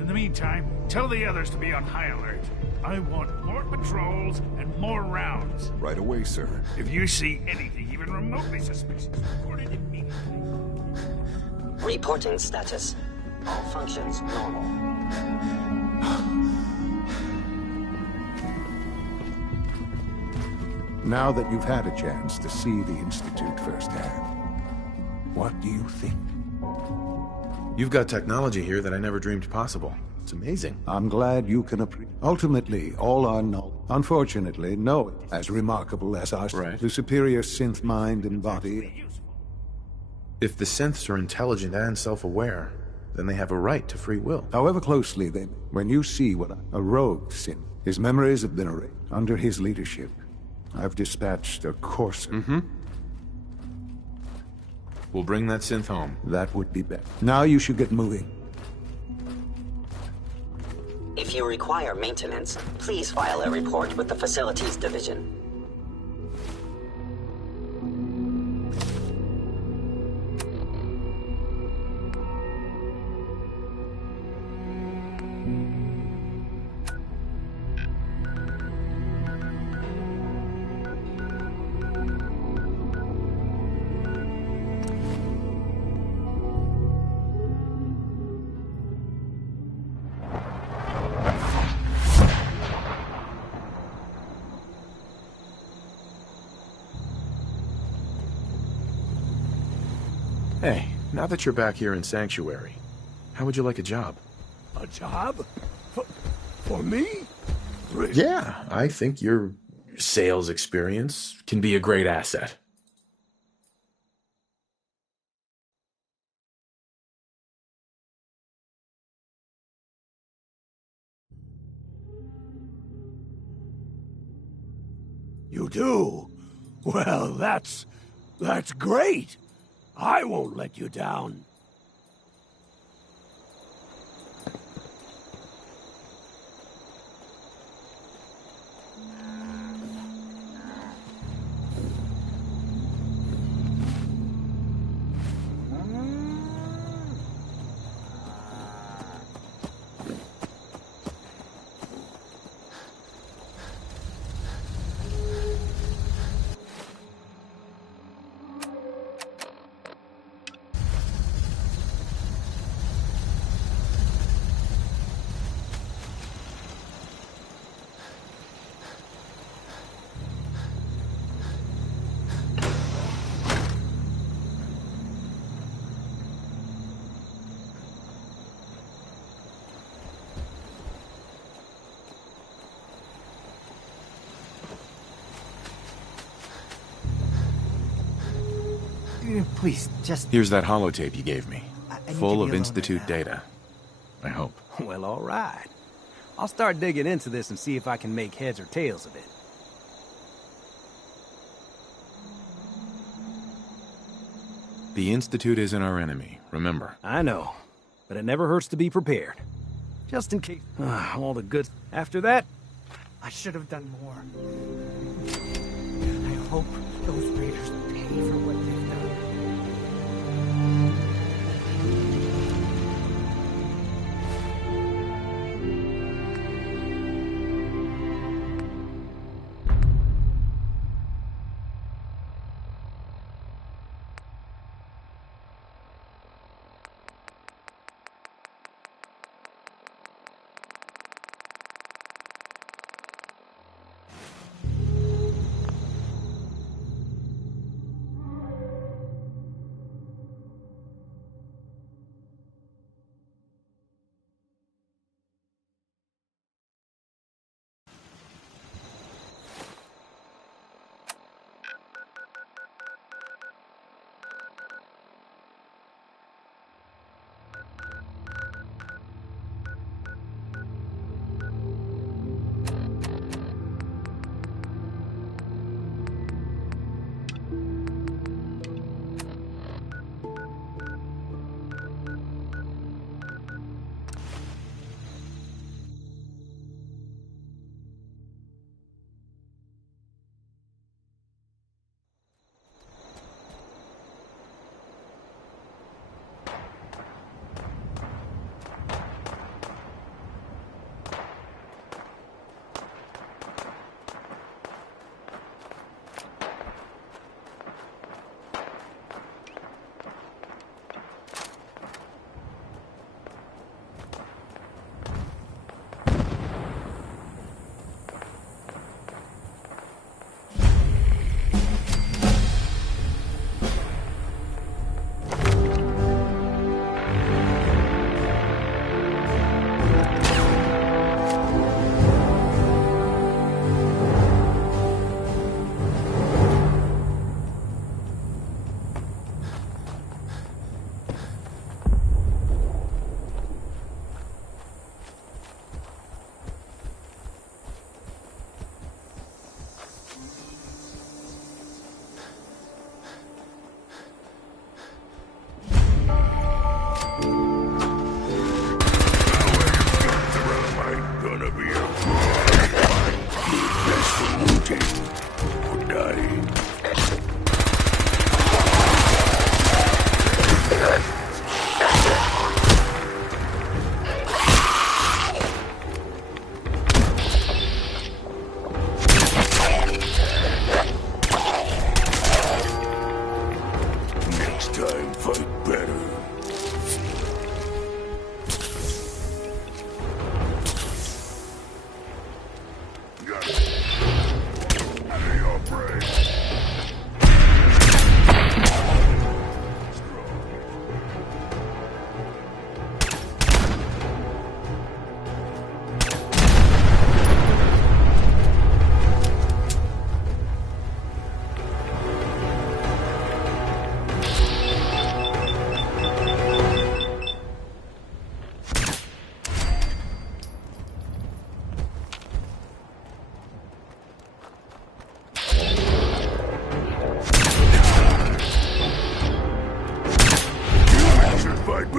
In the meantime, tell the others to be on high alert. I want more patrols and more rounds. Right away, sir. If you see anything even remotely suspicious, report it immediately. Reporting status. All functions normal. Now that you've had a chance to see the Institute firsthand, what do you think? You've got technology here that I never dreamed possible. It's amazing. I'm glad you can appreciate. Ultimately, all our knowledge, unfortunately, no it as remarkable as us. Right. The superior synth mind and body. If the synths are intelligent and self-aware, then they have a right to free will. However closely they, when you see what a rogue synth, his memories have been erased. Under his leadership, I've dispatched a Courser. We'll bring that synth home. That would be better. Now you should get moving. If you require maintenance, please file a report with the Facilities Division. Hey, now that you're back here in Sanctuary, how would you like a job? A job? For me? Really? Yeah, I think your sales experience can be a great asset. You do? Well, that's great. I won't let you down. Please, just... Here's that holotape you gave me. Full of Institute data. I hope. Well, all right. I'll start digging into this and see if I can make heads or tails of it. The Institute isn't our enemy, remember? I know, but it never hurts to be prepared. Just in case... all the good... After that... I should have done more. I hope those raiders pay for what they've done.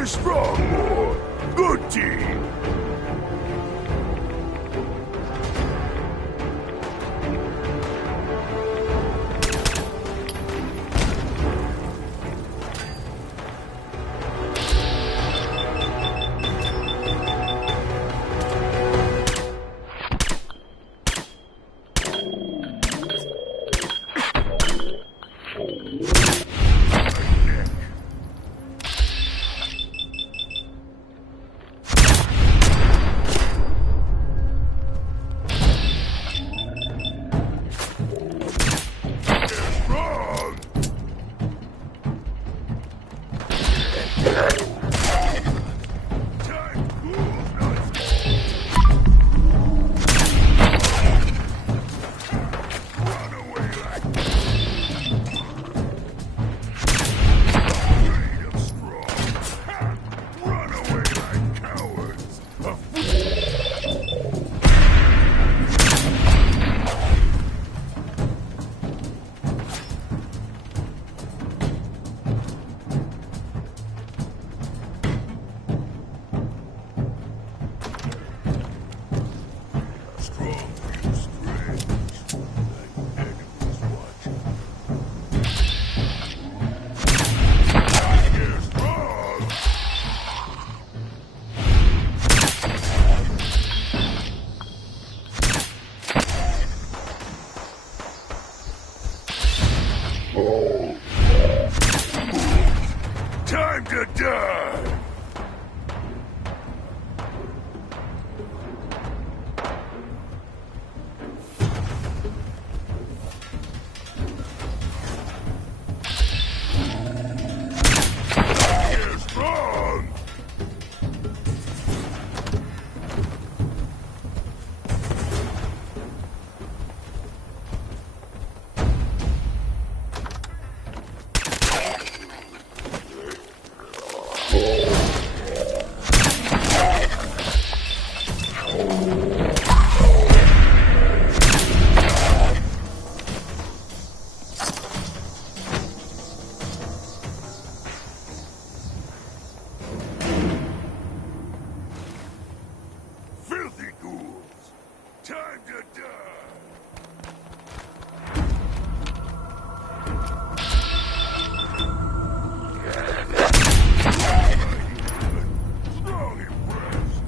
We're strong, boy. Good team. Time to die! Here's wrong! Filthy ghouls! Time to die! Strong impressed!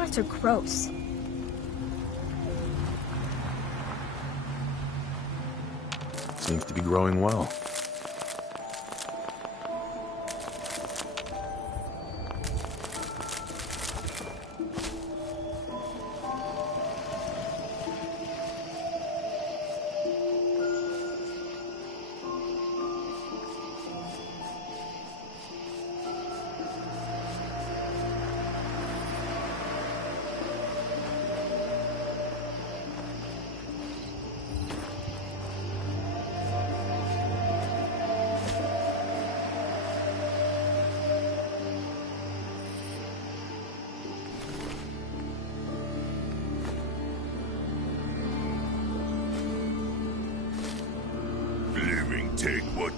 What are gross. Seems to be growing well. Take what?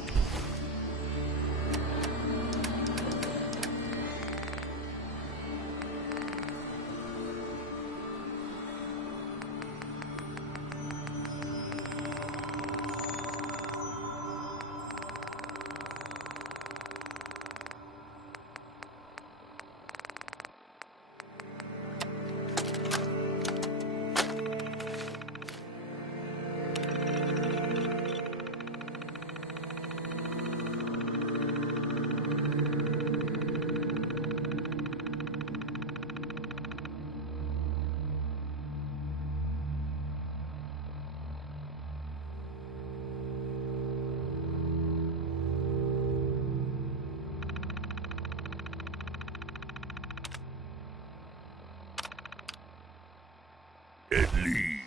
And leave.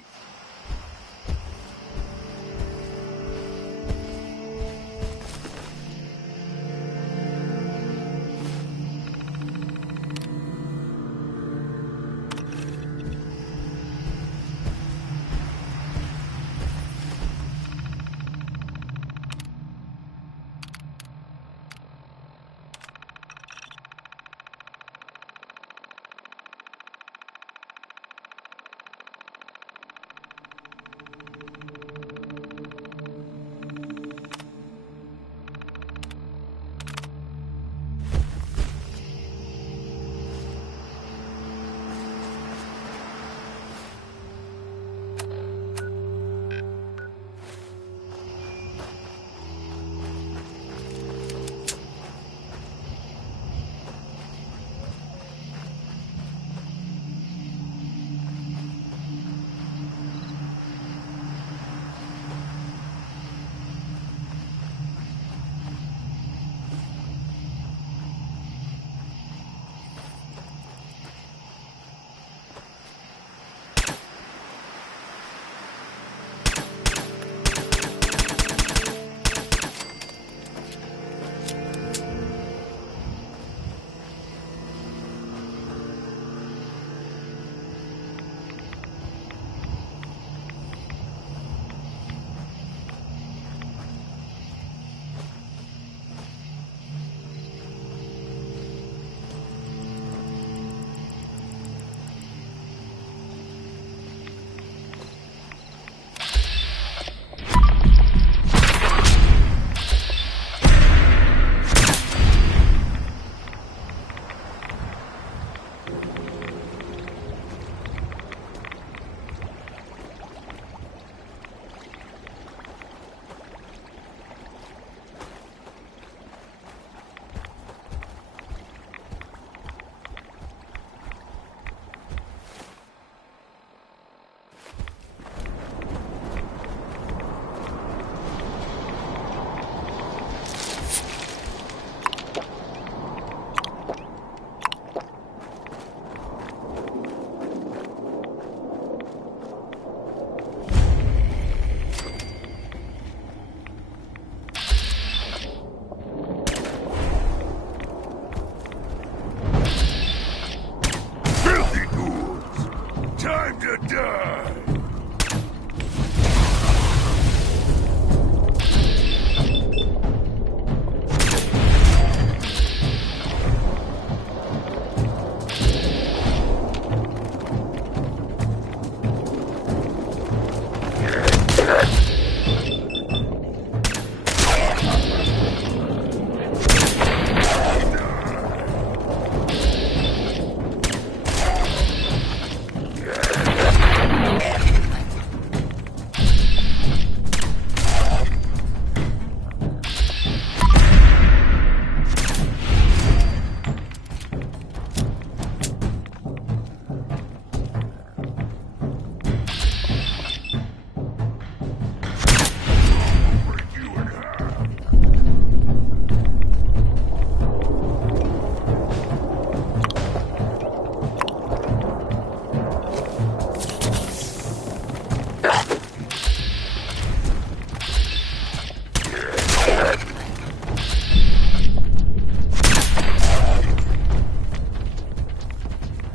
to die!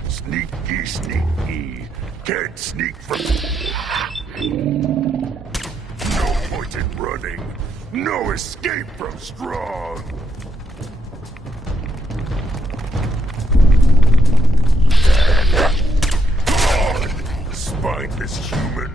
Sneaky, sneaky. Can't sneak from... No point in running. No escape from strong. God! Spineless human.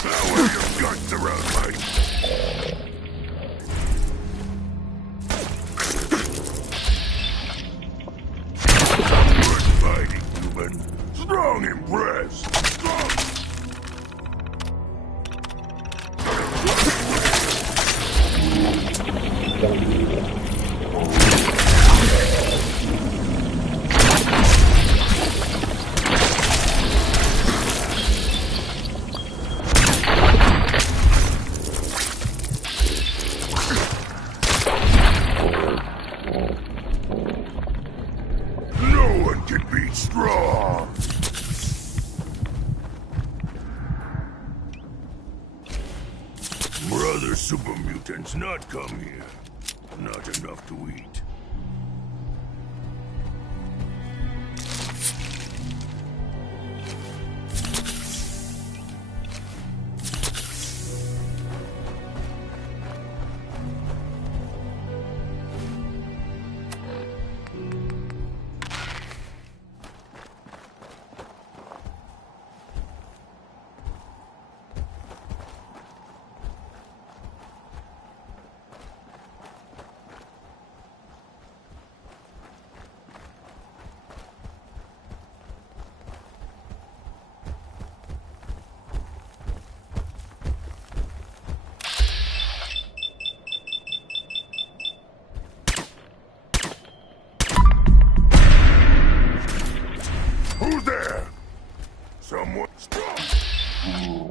Power your guts around my... No one can beat strong! Brother super mutants not come here. Not enough to eat. Who's there? Someone strong.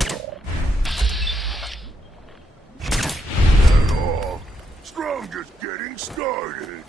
At all. Strong just getting started.